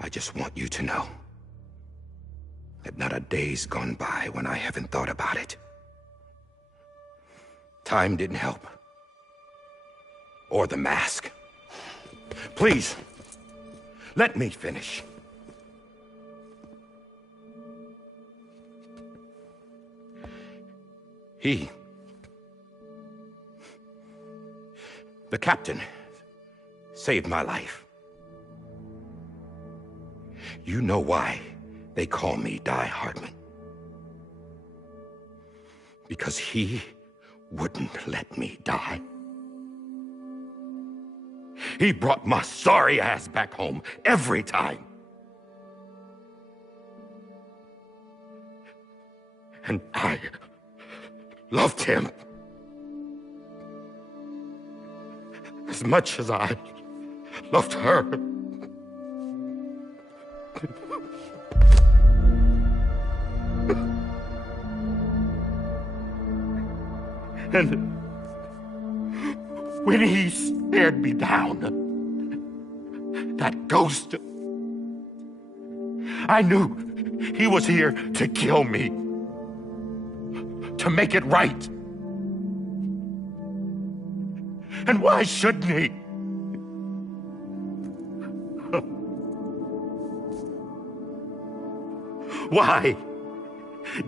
I just want you to know that not a day's gone by when I haven't thought about it. Time didn't help. Or the mask. Please, let me finish. The captain, saved my life. You know why they call me Die Hardman. because he wouldn't let me die. He brought my sorry ass back home every time. And I loved him as much as I loved her. And when he stared me down, that ghost, I knew he was here to kill me, to make it right. And why shouldn't he? Why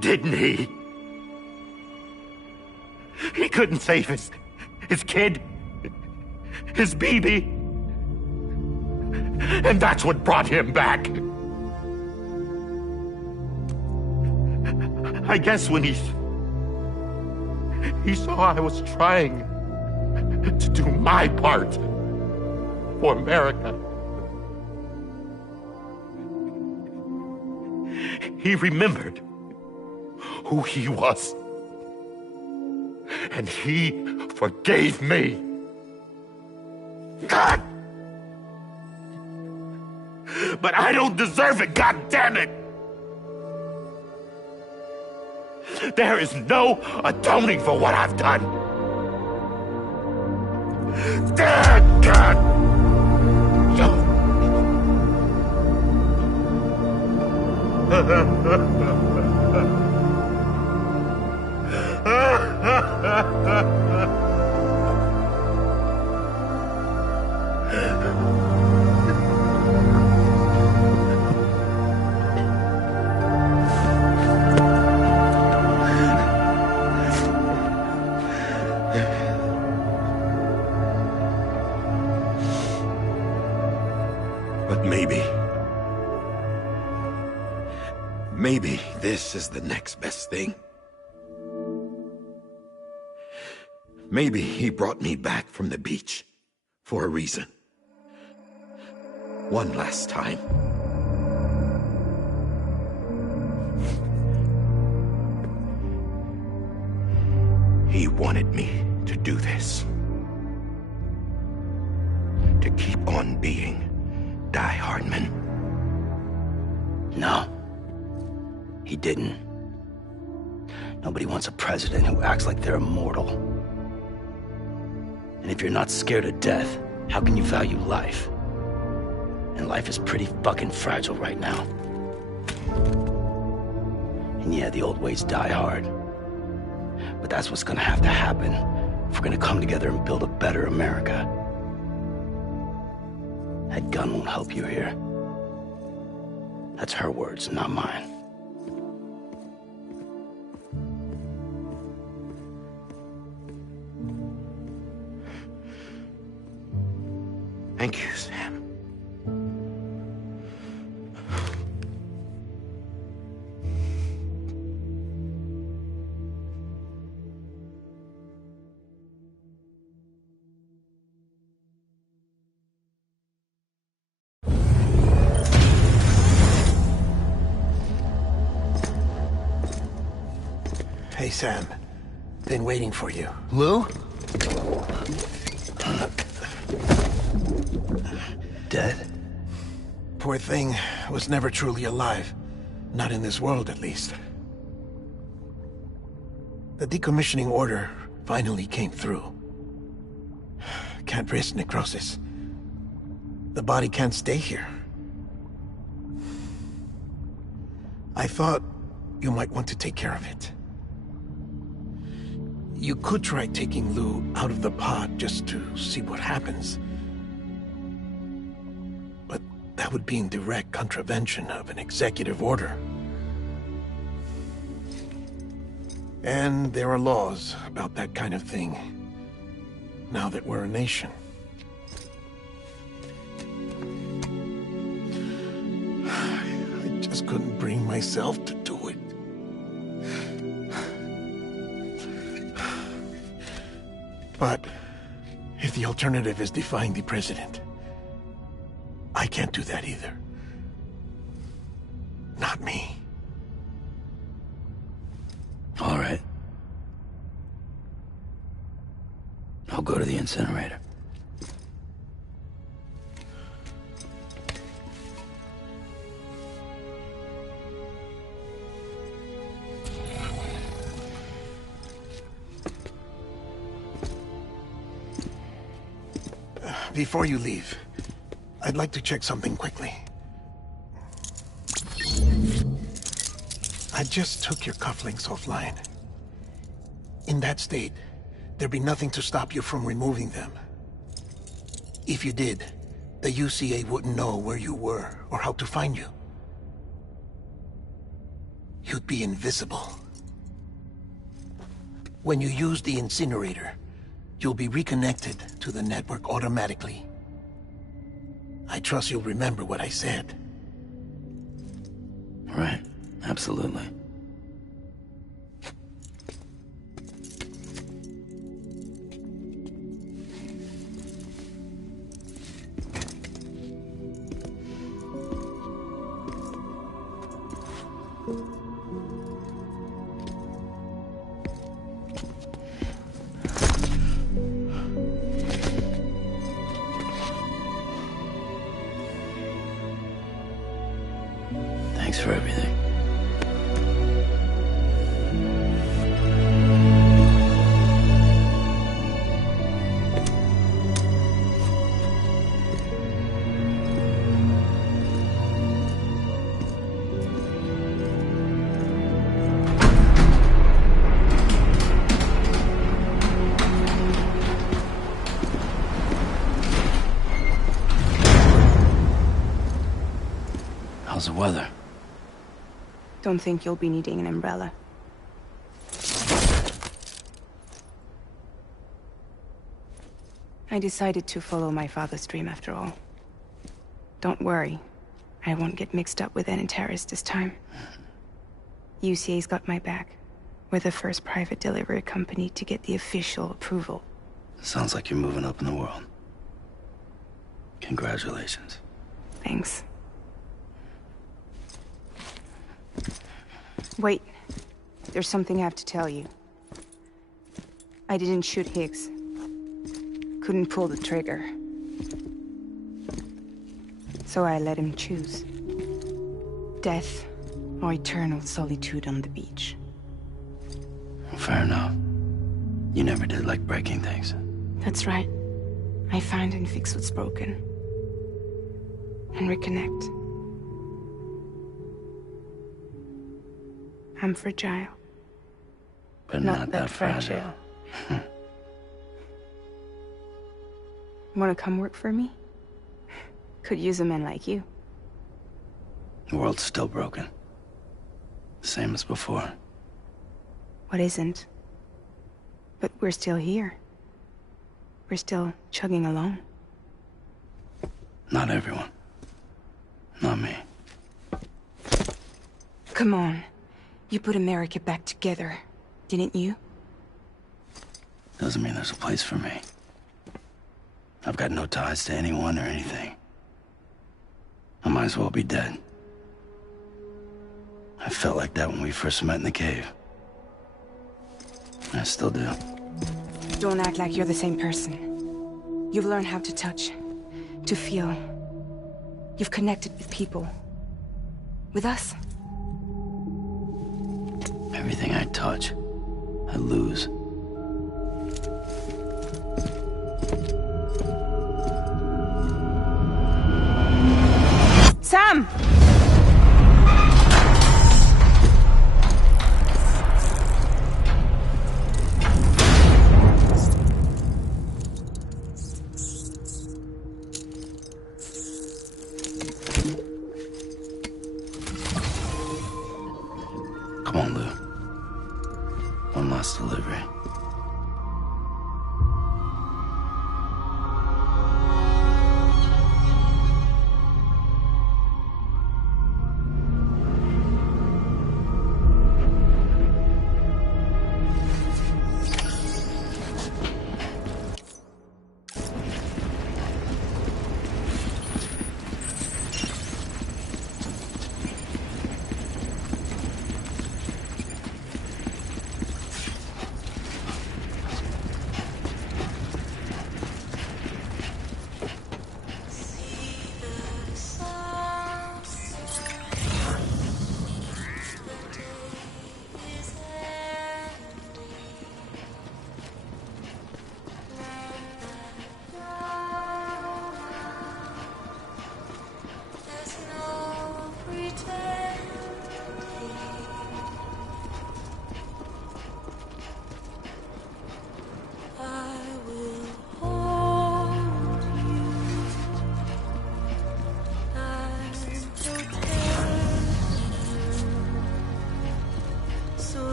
didn't he? He couldn't save his kid, his baby. And that's what brought him back. I guess when he saw I was trying to do my part for America, he remembered who he was. And he forgave me. God! But I don't deserve it, God damn it! There is no atoning for what I've done. Damn, God! But maybe this is the next best thing. Maybe he brought me back from the beach for a reason. One last time. He wanted me to do this. To keep on being Die Hardman. No. He didn't. Nobody wants a president who acts like they're immortal. And if you're not scared of death, how can you value life? And life is pretty fucking fragile right now. And yeah, the old ways die hard. But that's what's gonna have to happen if we're gonna come together and build a better America. That gun won't help you here. That's her words, not mine. Thank you, Sam. Hey, Sam. Been waiting for you. Lou? Dead? Poor thing was never truly alive. Not in this world, at least. The decommissioning order finally came through. Can't risk necrosis. The body can't stay here. I thought you might want to take care of it. You could try taking Lou out of the pod just to see what happens. But that would be in direct contravention of an executive order. And there are laws about that kind of thing, now that we're a nation. I just couldn't bring myself to do it. But if the alternative is defying the president, I can't do that either. Not me. All right. I'll go to the incinerator. Before you leave, I'd like to check something quickly. I just took your cufflinks offline. In that state, there'd be nothing to stop you from removing them. If you did, the UCA wouldn't know where you were or how to find you. You'd be invisible. When you use the incinerator, you'll be reconnected to the network automatically. I trust you'll remember what I said. Right. Absolutely. Thanks for everything. How's the weather? Don't think you'll be needing an umbrella. I decided to follow my father's dream after all. Don't worry. I won't get mixed up with any terrorists this time. UCA's got my back. We're the first private delivery company to get the official approval. Sounds like you're moving up in the world. Congratulations. Thanks. Wait. There's something I have to tell you. I didn't shoot Higgs. Couldn't pull the trigger. So I let him choose. Death or eternal solitude on the beach. Fair enough. You never did like breaking things. That's right. I find and fix what's broken. And reconnect. I'm fragile. But not that fragile. Wanna come work for me? Could use a man like you. The world's still broken. Same as before. What isn't? But we're still here. We're still chugging along. Not everyone. Not me. Come on. You put America back together, didn't you? Doesn't mean there's a place for me. I've got no ties to anyone or anything. I might as well be dead. I felt like that when we first met in the cave. I still do. Don't act like you're the same person. You've learned how to touch, to feel. You've connected with people. With us. Everything I touch, I lose. Sam! Come on, Lou. One last delivery.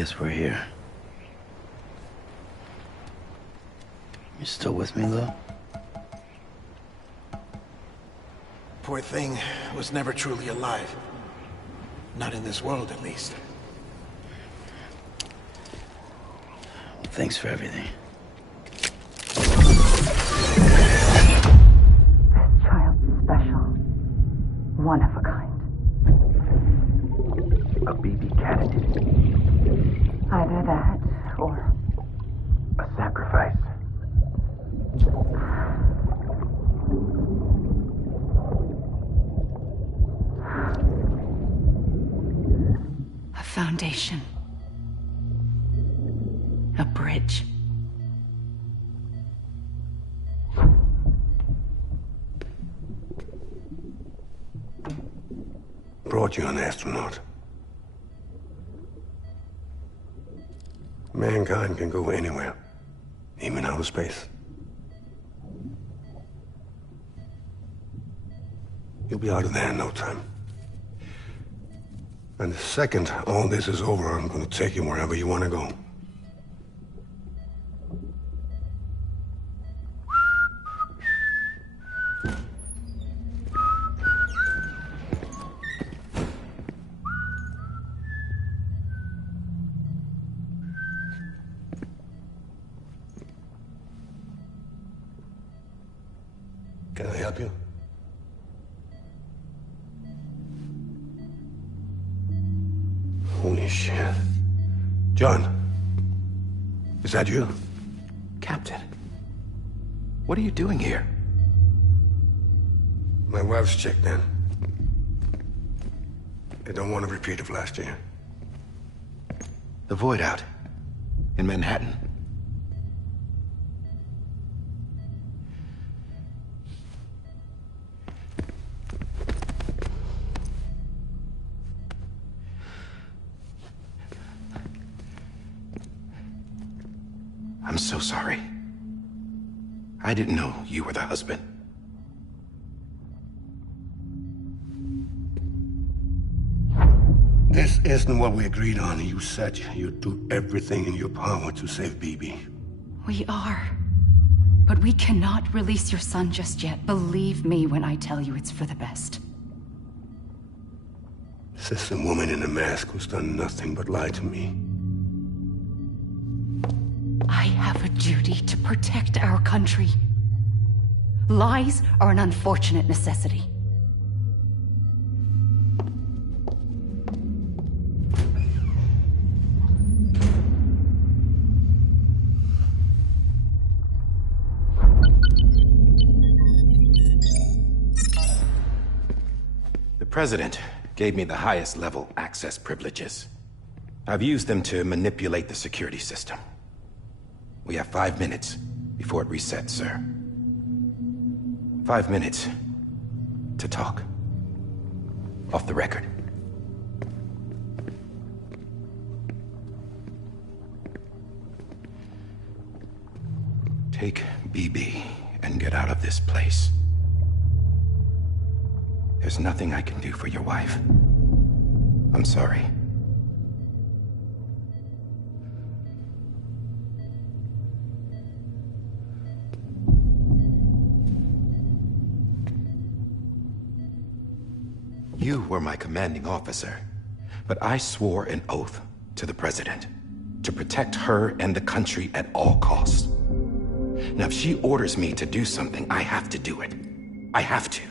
guess we're here. You still with me, though? Poor thing was never truly alive. Not in this world, at least. Well, thanks for everything. Child's special. One of a kind. A BB candidate. Either that, or... a sacrifice. A foundation. A bridge. Brought you an astronaut. Mankind can go anywhere, even outer space. You'll be out of there in no time. And the second all this is over, I'm gonna take you wherever you want to go. Can I help you? Holy shit. John, is that you? Captain, what are you doing here? My wife's checked in. They don't want a repeat of last year. The Void Out. In Manhattan. I'm so sorry. I didn't know you were the husband. This isn't what we agreed on. You said you'd do everything in your power to save BB. We are. But we cannot release your son just yet. Believe me when I tell you it's for the best. This is a woman in a mask who's done nothing but lie to me. I have a duty to protect our country. Lies are an unfortunate necessity. The President gave me the highest level access privileges. I've used them to manipulate the security system. We have 5 minutes before it resets, sir. 5 minutes to talk. Off the record. Take BB and get out of this place. There's nothing I can do for your wife. I'm sorry. You were my commanding officer, but I swore an oath to the President to protect her and the country at all costs. Now, if she orders me to do something, I have to do it. I have to.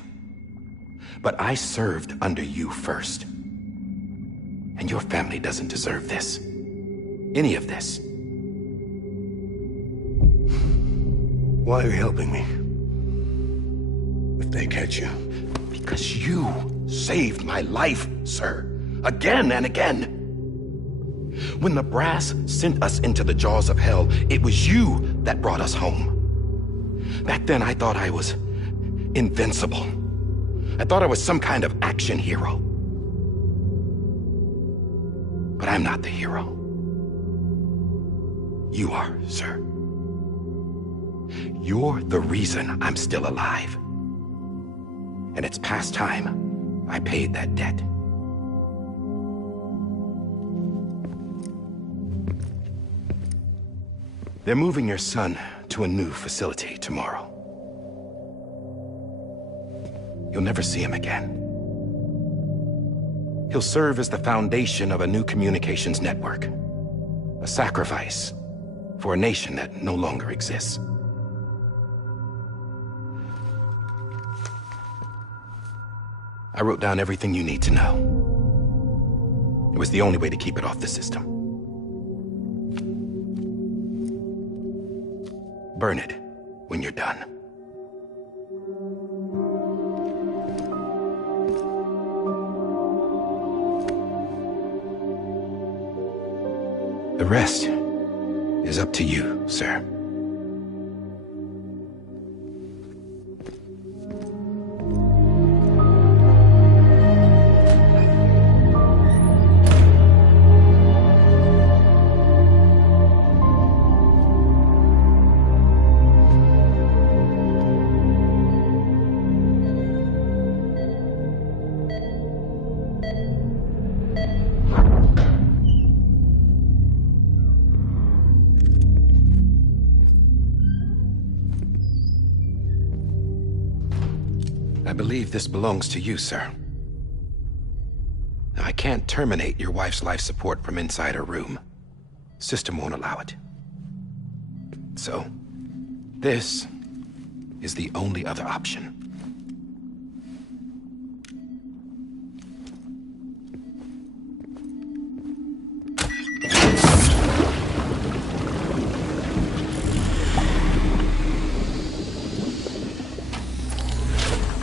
But I served under you first. And your family doesn't deserve this. Any of this. Why are you helping me? If they catch you. Because you saved my life, sir. Again and again. When the brass sent us into the jaws of hell, it was you that brought us home. Back then, I thought I was invincible. I thought I was some kind of action hero. But I'm not the hero. You are, sir. You're the reason I'm still alive. And it's past time I paid that debt. They're moving your son to a new facility tomorrow. You'll never see him again. He'll serve as the foundation of a new communications network. A sacrifice for a nation that no longer exists. I wrote down everything you need to know. It was the only way to keep it off the system. Burn it when you're done. The rest is up to you, sir. I believe this belongs to you, sir. I can't terminate your wife's life support from inside her room. System won't allow it. So, this is the only other option.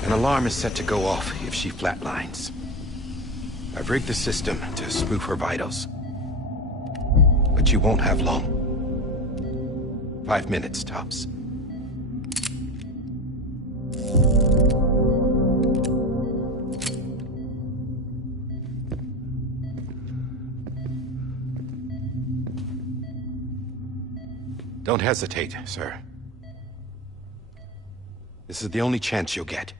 An alarm is set to go off if she flatlines. I've rigged the system to spoof her vitals. But you won't have long. 5 minutes, tops. Don't hesitate, sir. This is the only chance you'll get.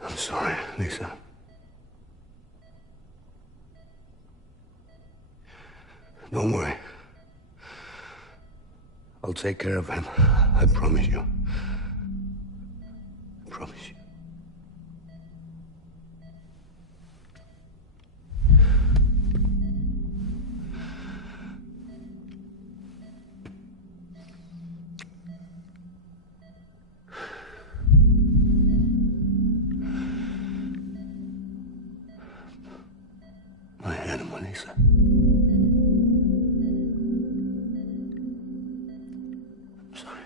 I'm sorry, Lisa. Don't worry. I'll take care of him. I promise you. I promise you. My animal, Lisa. I'm sorry.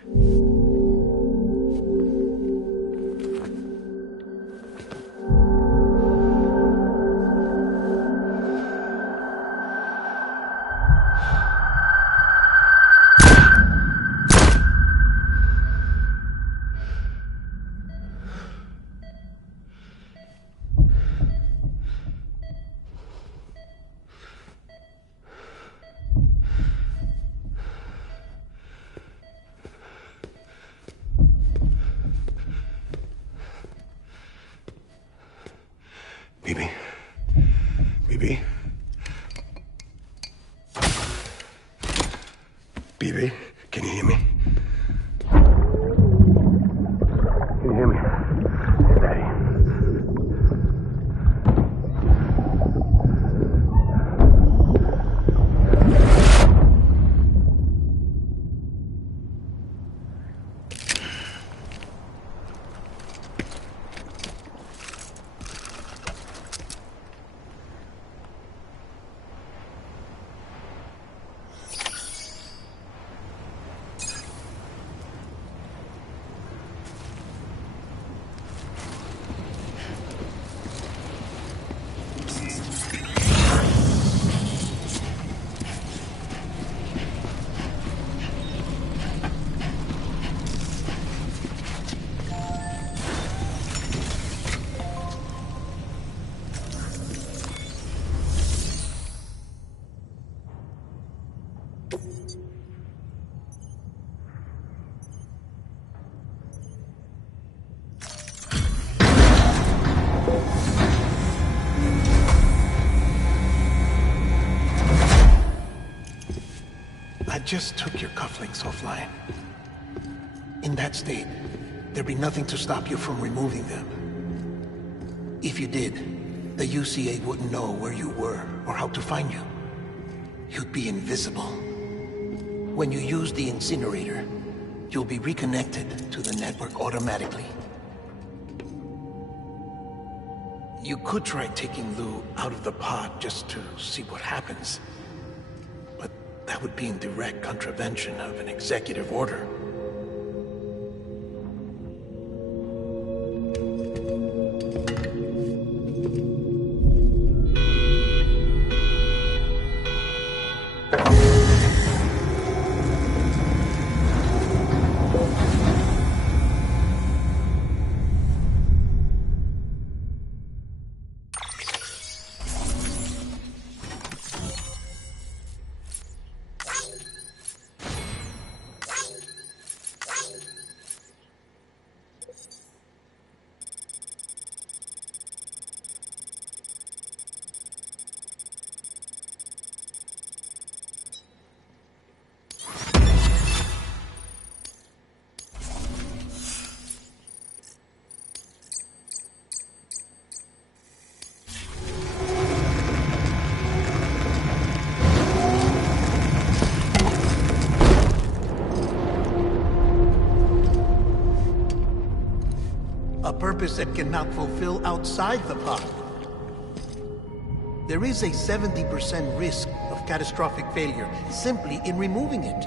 Bibi? Bibi? Bibi? Can you hear me? Can you hear me? It's Daddy. just took your cufflinks offline. In that state, there'd be nothing to stop you from removing them. If you did, the UCA wouldn't know where you were or how to find you. You'd be invisible. When you use the incinerator, you'll be reconnected to the network automatically. You could try taking Lou out of the pod just to see what happens. But that would be in direct contravention of an executive order. A purpose that cannot fulfill outside the pod. There is a 70% risk of catastrophic failure simply in removing it.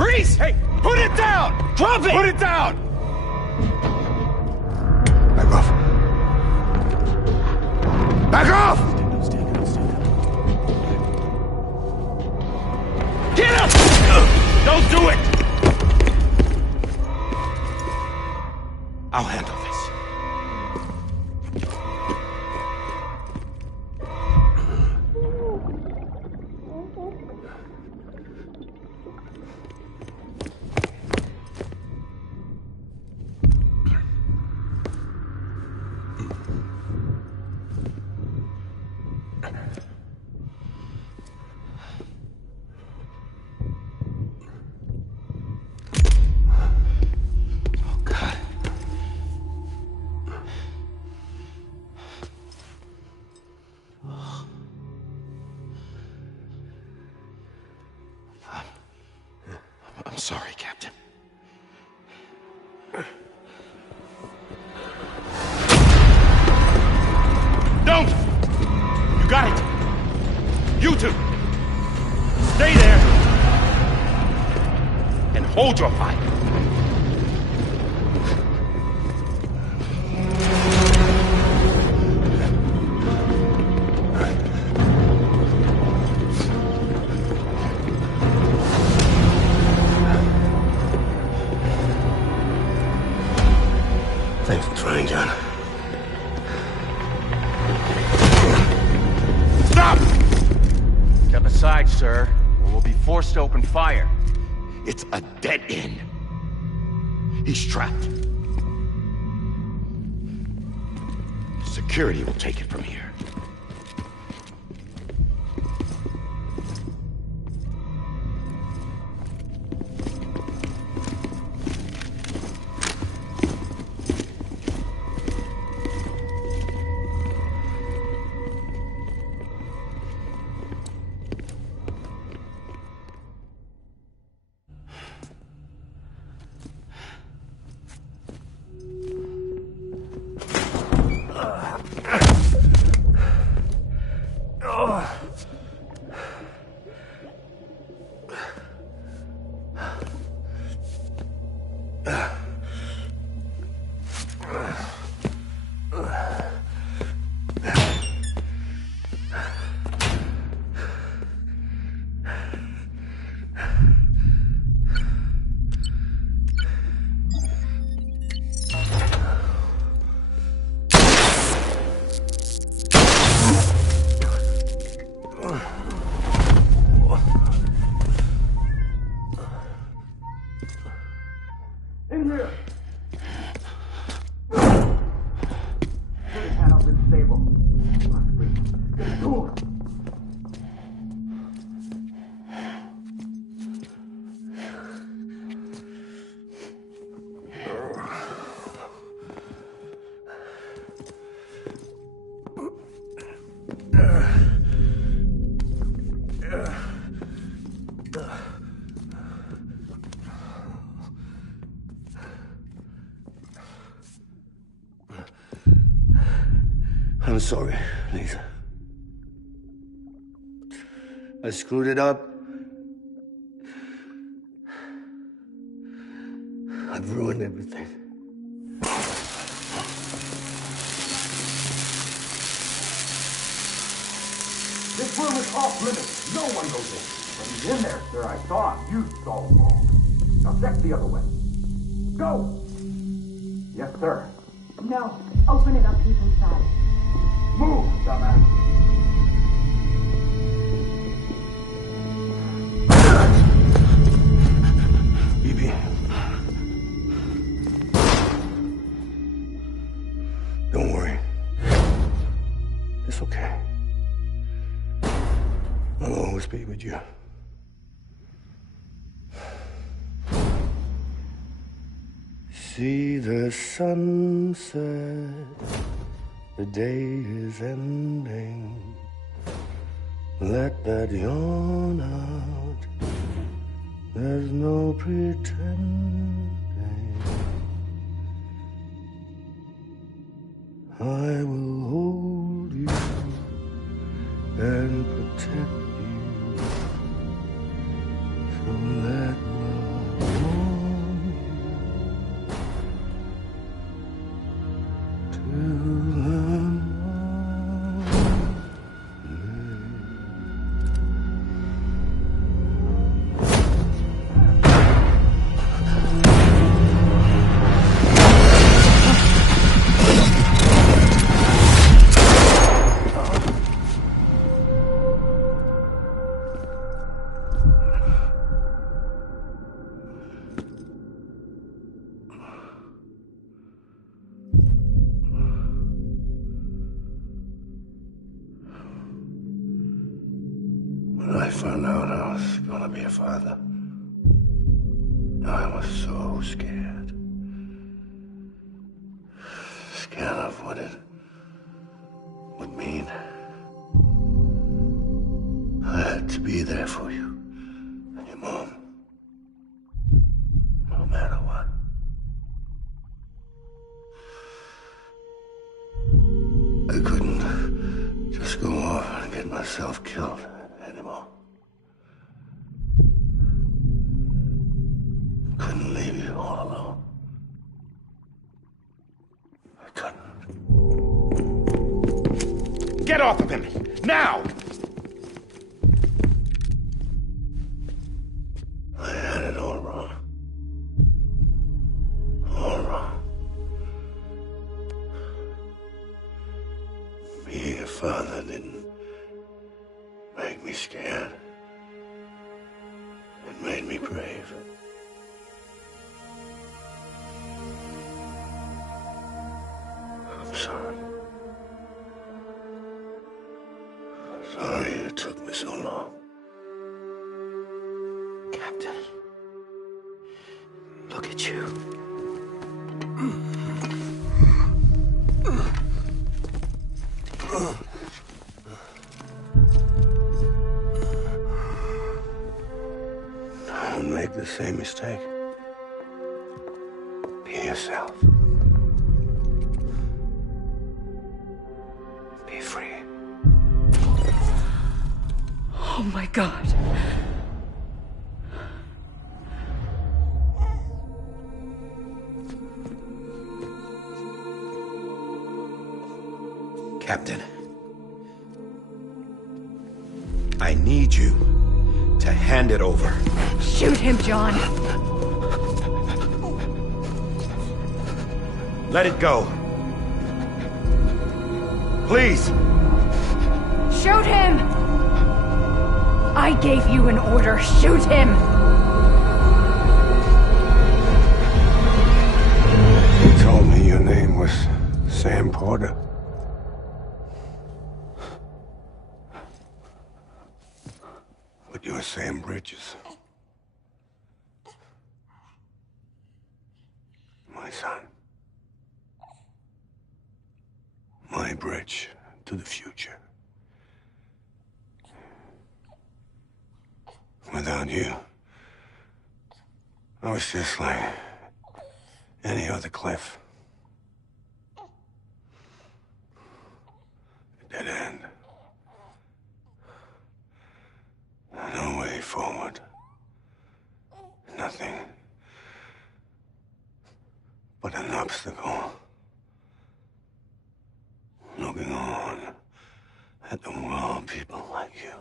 Freeze! Hey, put it down! Drop it! Put it down! Back off. Back off! Get him! Don't do it! I'll handle this. I'm sorry, Captain. Don't! You got it! You two! Stay there! And hold your fire! Thanks for trying, John. Stop! Step aside, sir, or we'll be forced to open fire. It's a dead end. He's trapped. Security will take it from here. I'm sorry, Lisa. I screwed it up. I've ruined everything. This room is off limits. No one goes in. But he's in there, sir. I saw him. You saw him wrong. Now check the other way. Go! Yes, sir. No. Open it up. He's inside. Move, dumbass. BB. Don't worry. It's okay. I'll always be with you. See the sunset, the day is ending. Let that yawn out, there's no pretending. I will hold you and protect you. So let love warm you till the When I found out I was gonna be a father, I was so scared. Scared of what it would mean. I had to be there for you and your mom, no matter what. I couldn't just go off and get myself killed anymore. Couldn't leave you all alone. I couldn't. Get off of him! Now! I had it all wrong. All wrong. Being a father didn't make me scared. It made me brave. I'm sorry. Sorry it took me so long. Captain, look at you. Don't make the same mistake. Be yourself. Be free. Oh my God. Captain, I need you to hand it over. Shoot him, John. Let it go. Please. Shoot him! I gave you an order. Shoot him! You told me your name was Sam Porter. But you're Sam Bridges. My son. My bridge to the future. Without you, I was just like any other Cliff. A dead end. No way forward. Nothing but an obstacle. Looking on at the world people like you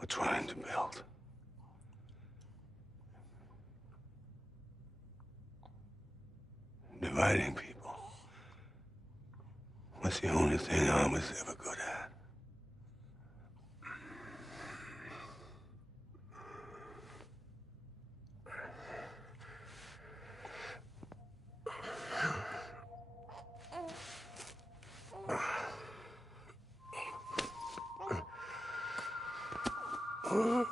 were trying to build. Dividing people was the only thing I was ever good at. But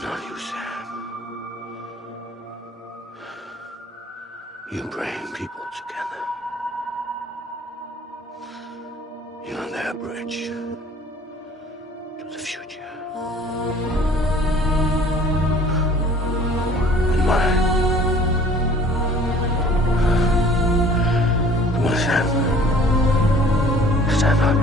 not you, Sam. You bring people together. You're their bridge to the future. And mine. Come on, Sam. Stand up.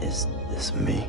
Is this me?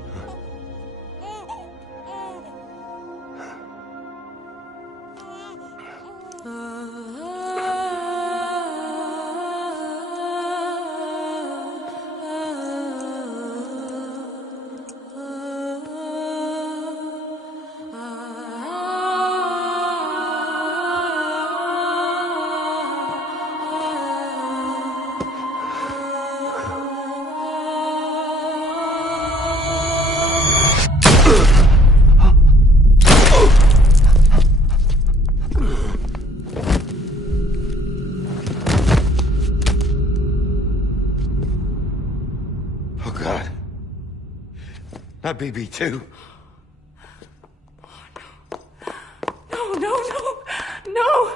Oh, God. Not BB2. No, no, no, no!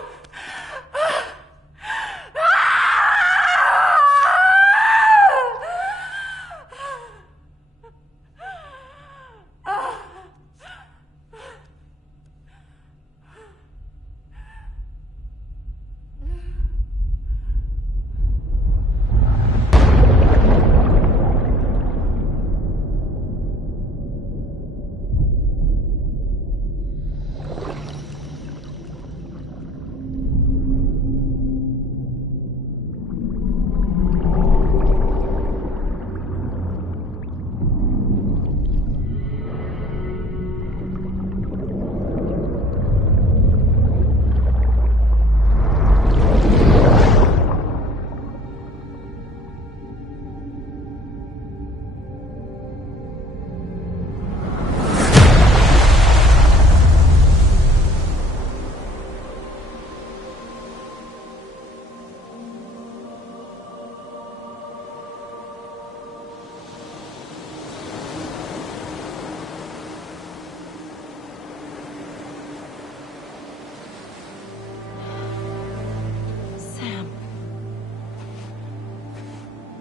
Sam.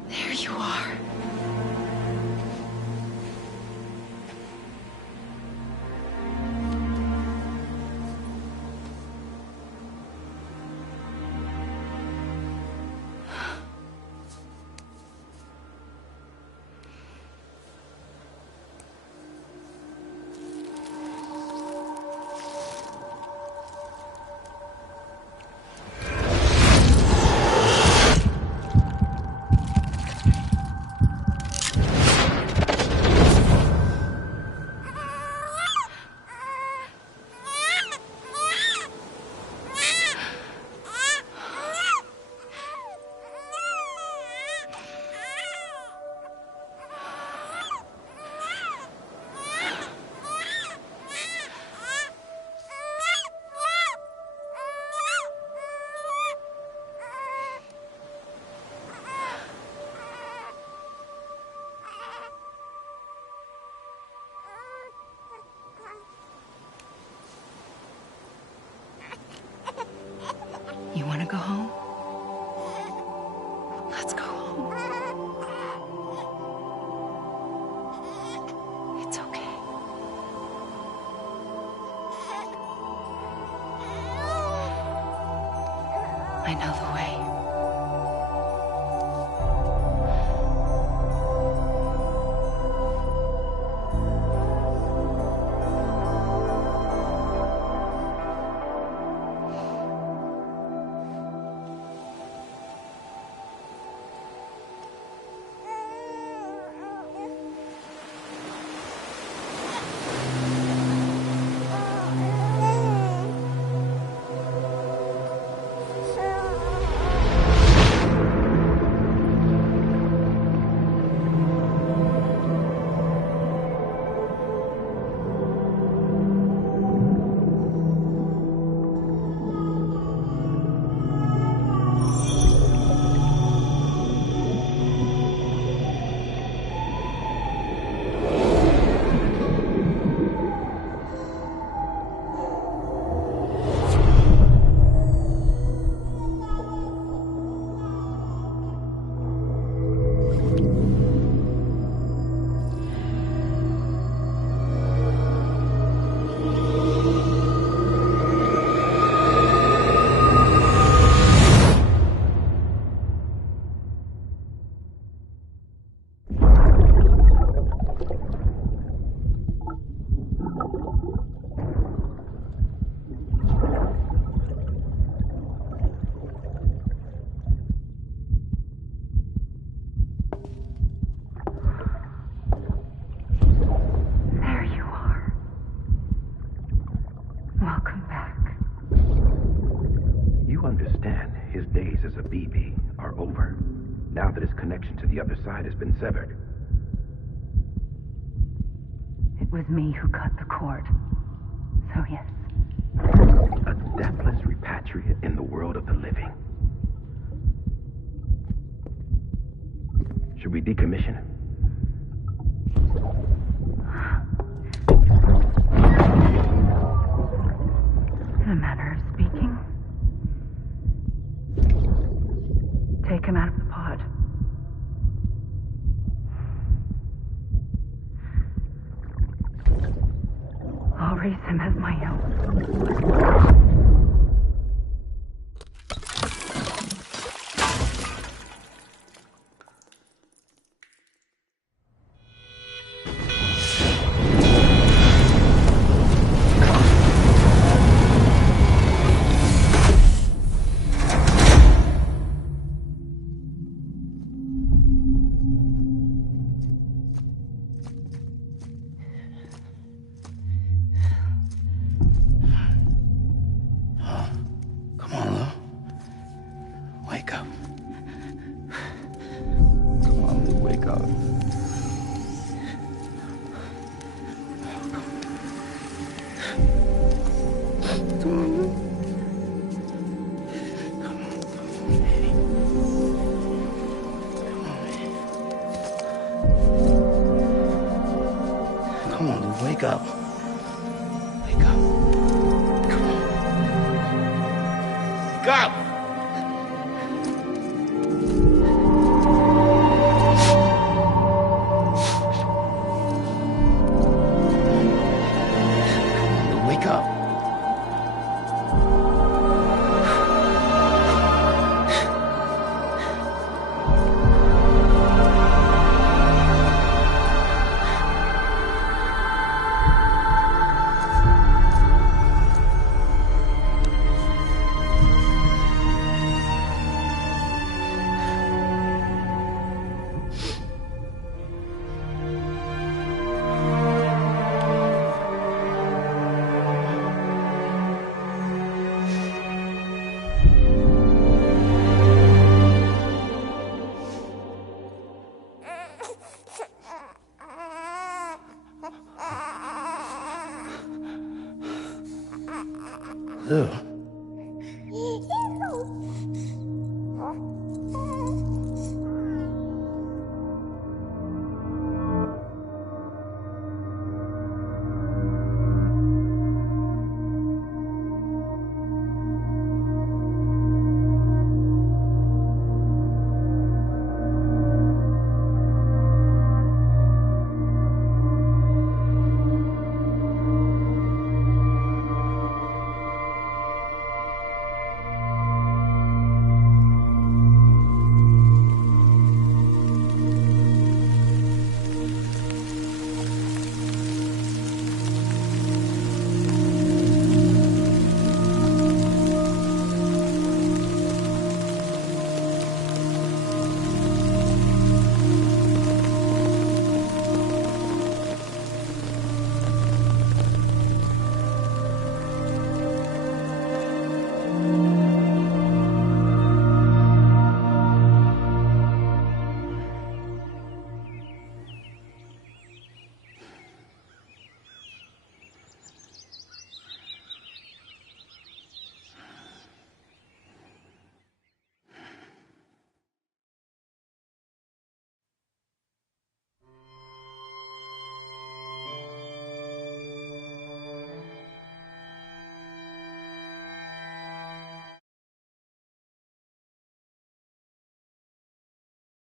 There you are. You want to go home? Let's go home. It's okay. I know the way. now that his connection to the other side has been severed. It was me who cut the cord. So yes. A deathless repatriate in the world of the living. Should we decommission him? In a manner of speaking. Take him out of the pod. I'll raise him as my own. Come on, Lou. Wake up. Come on, Lou, wake up. Come on, Lou. Come on, baby. Come on, Lou, wake up. Wake up. Come on. Wake up! Wake up. Lou.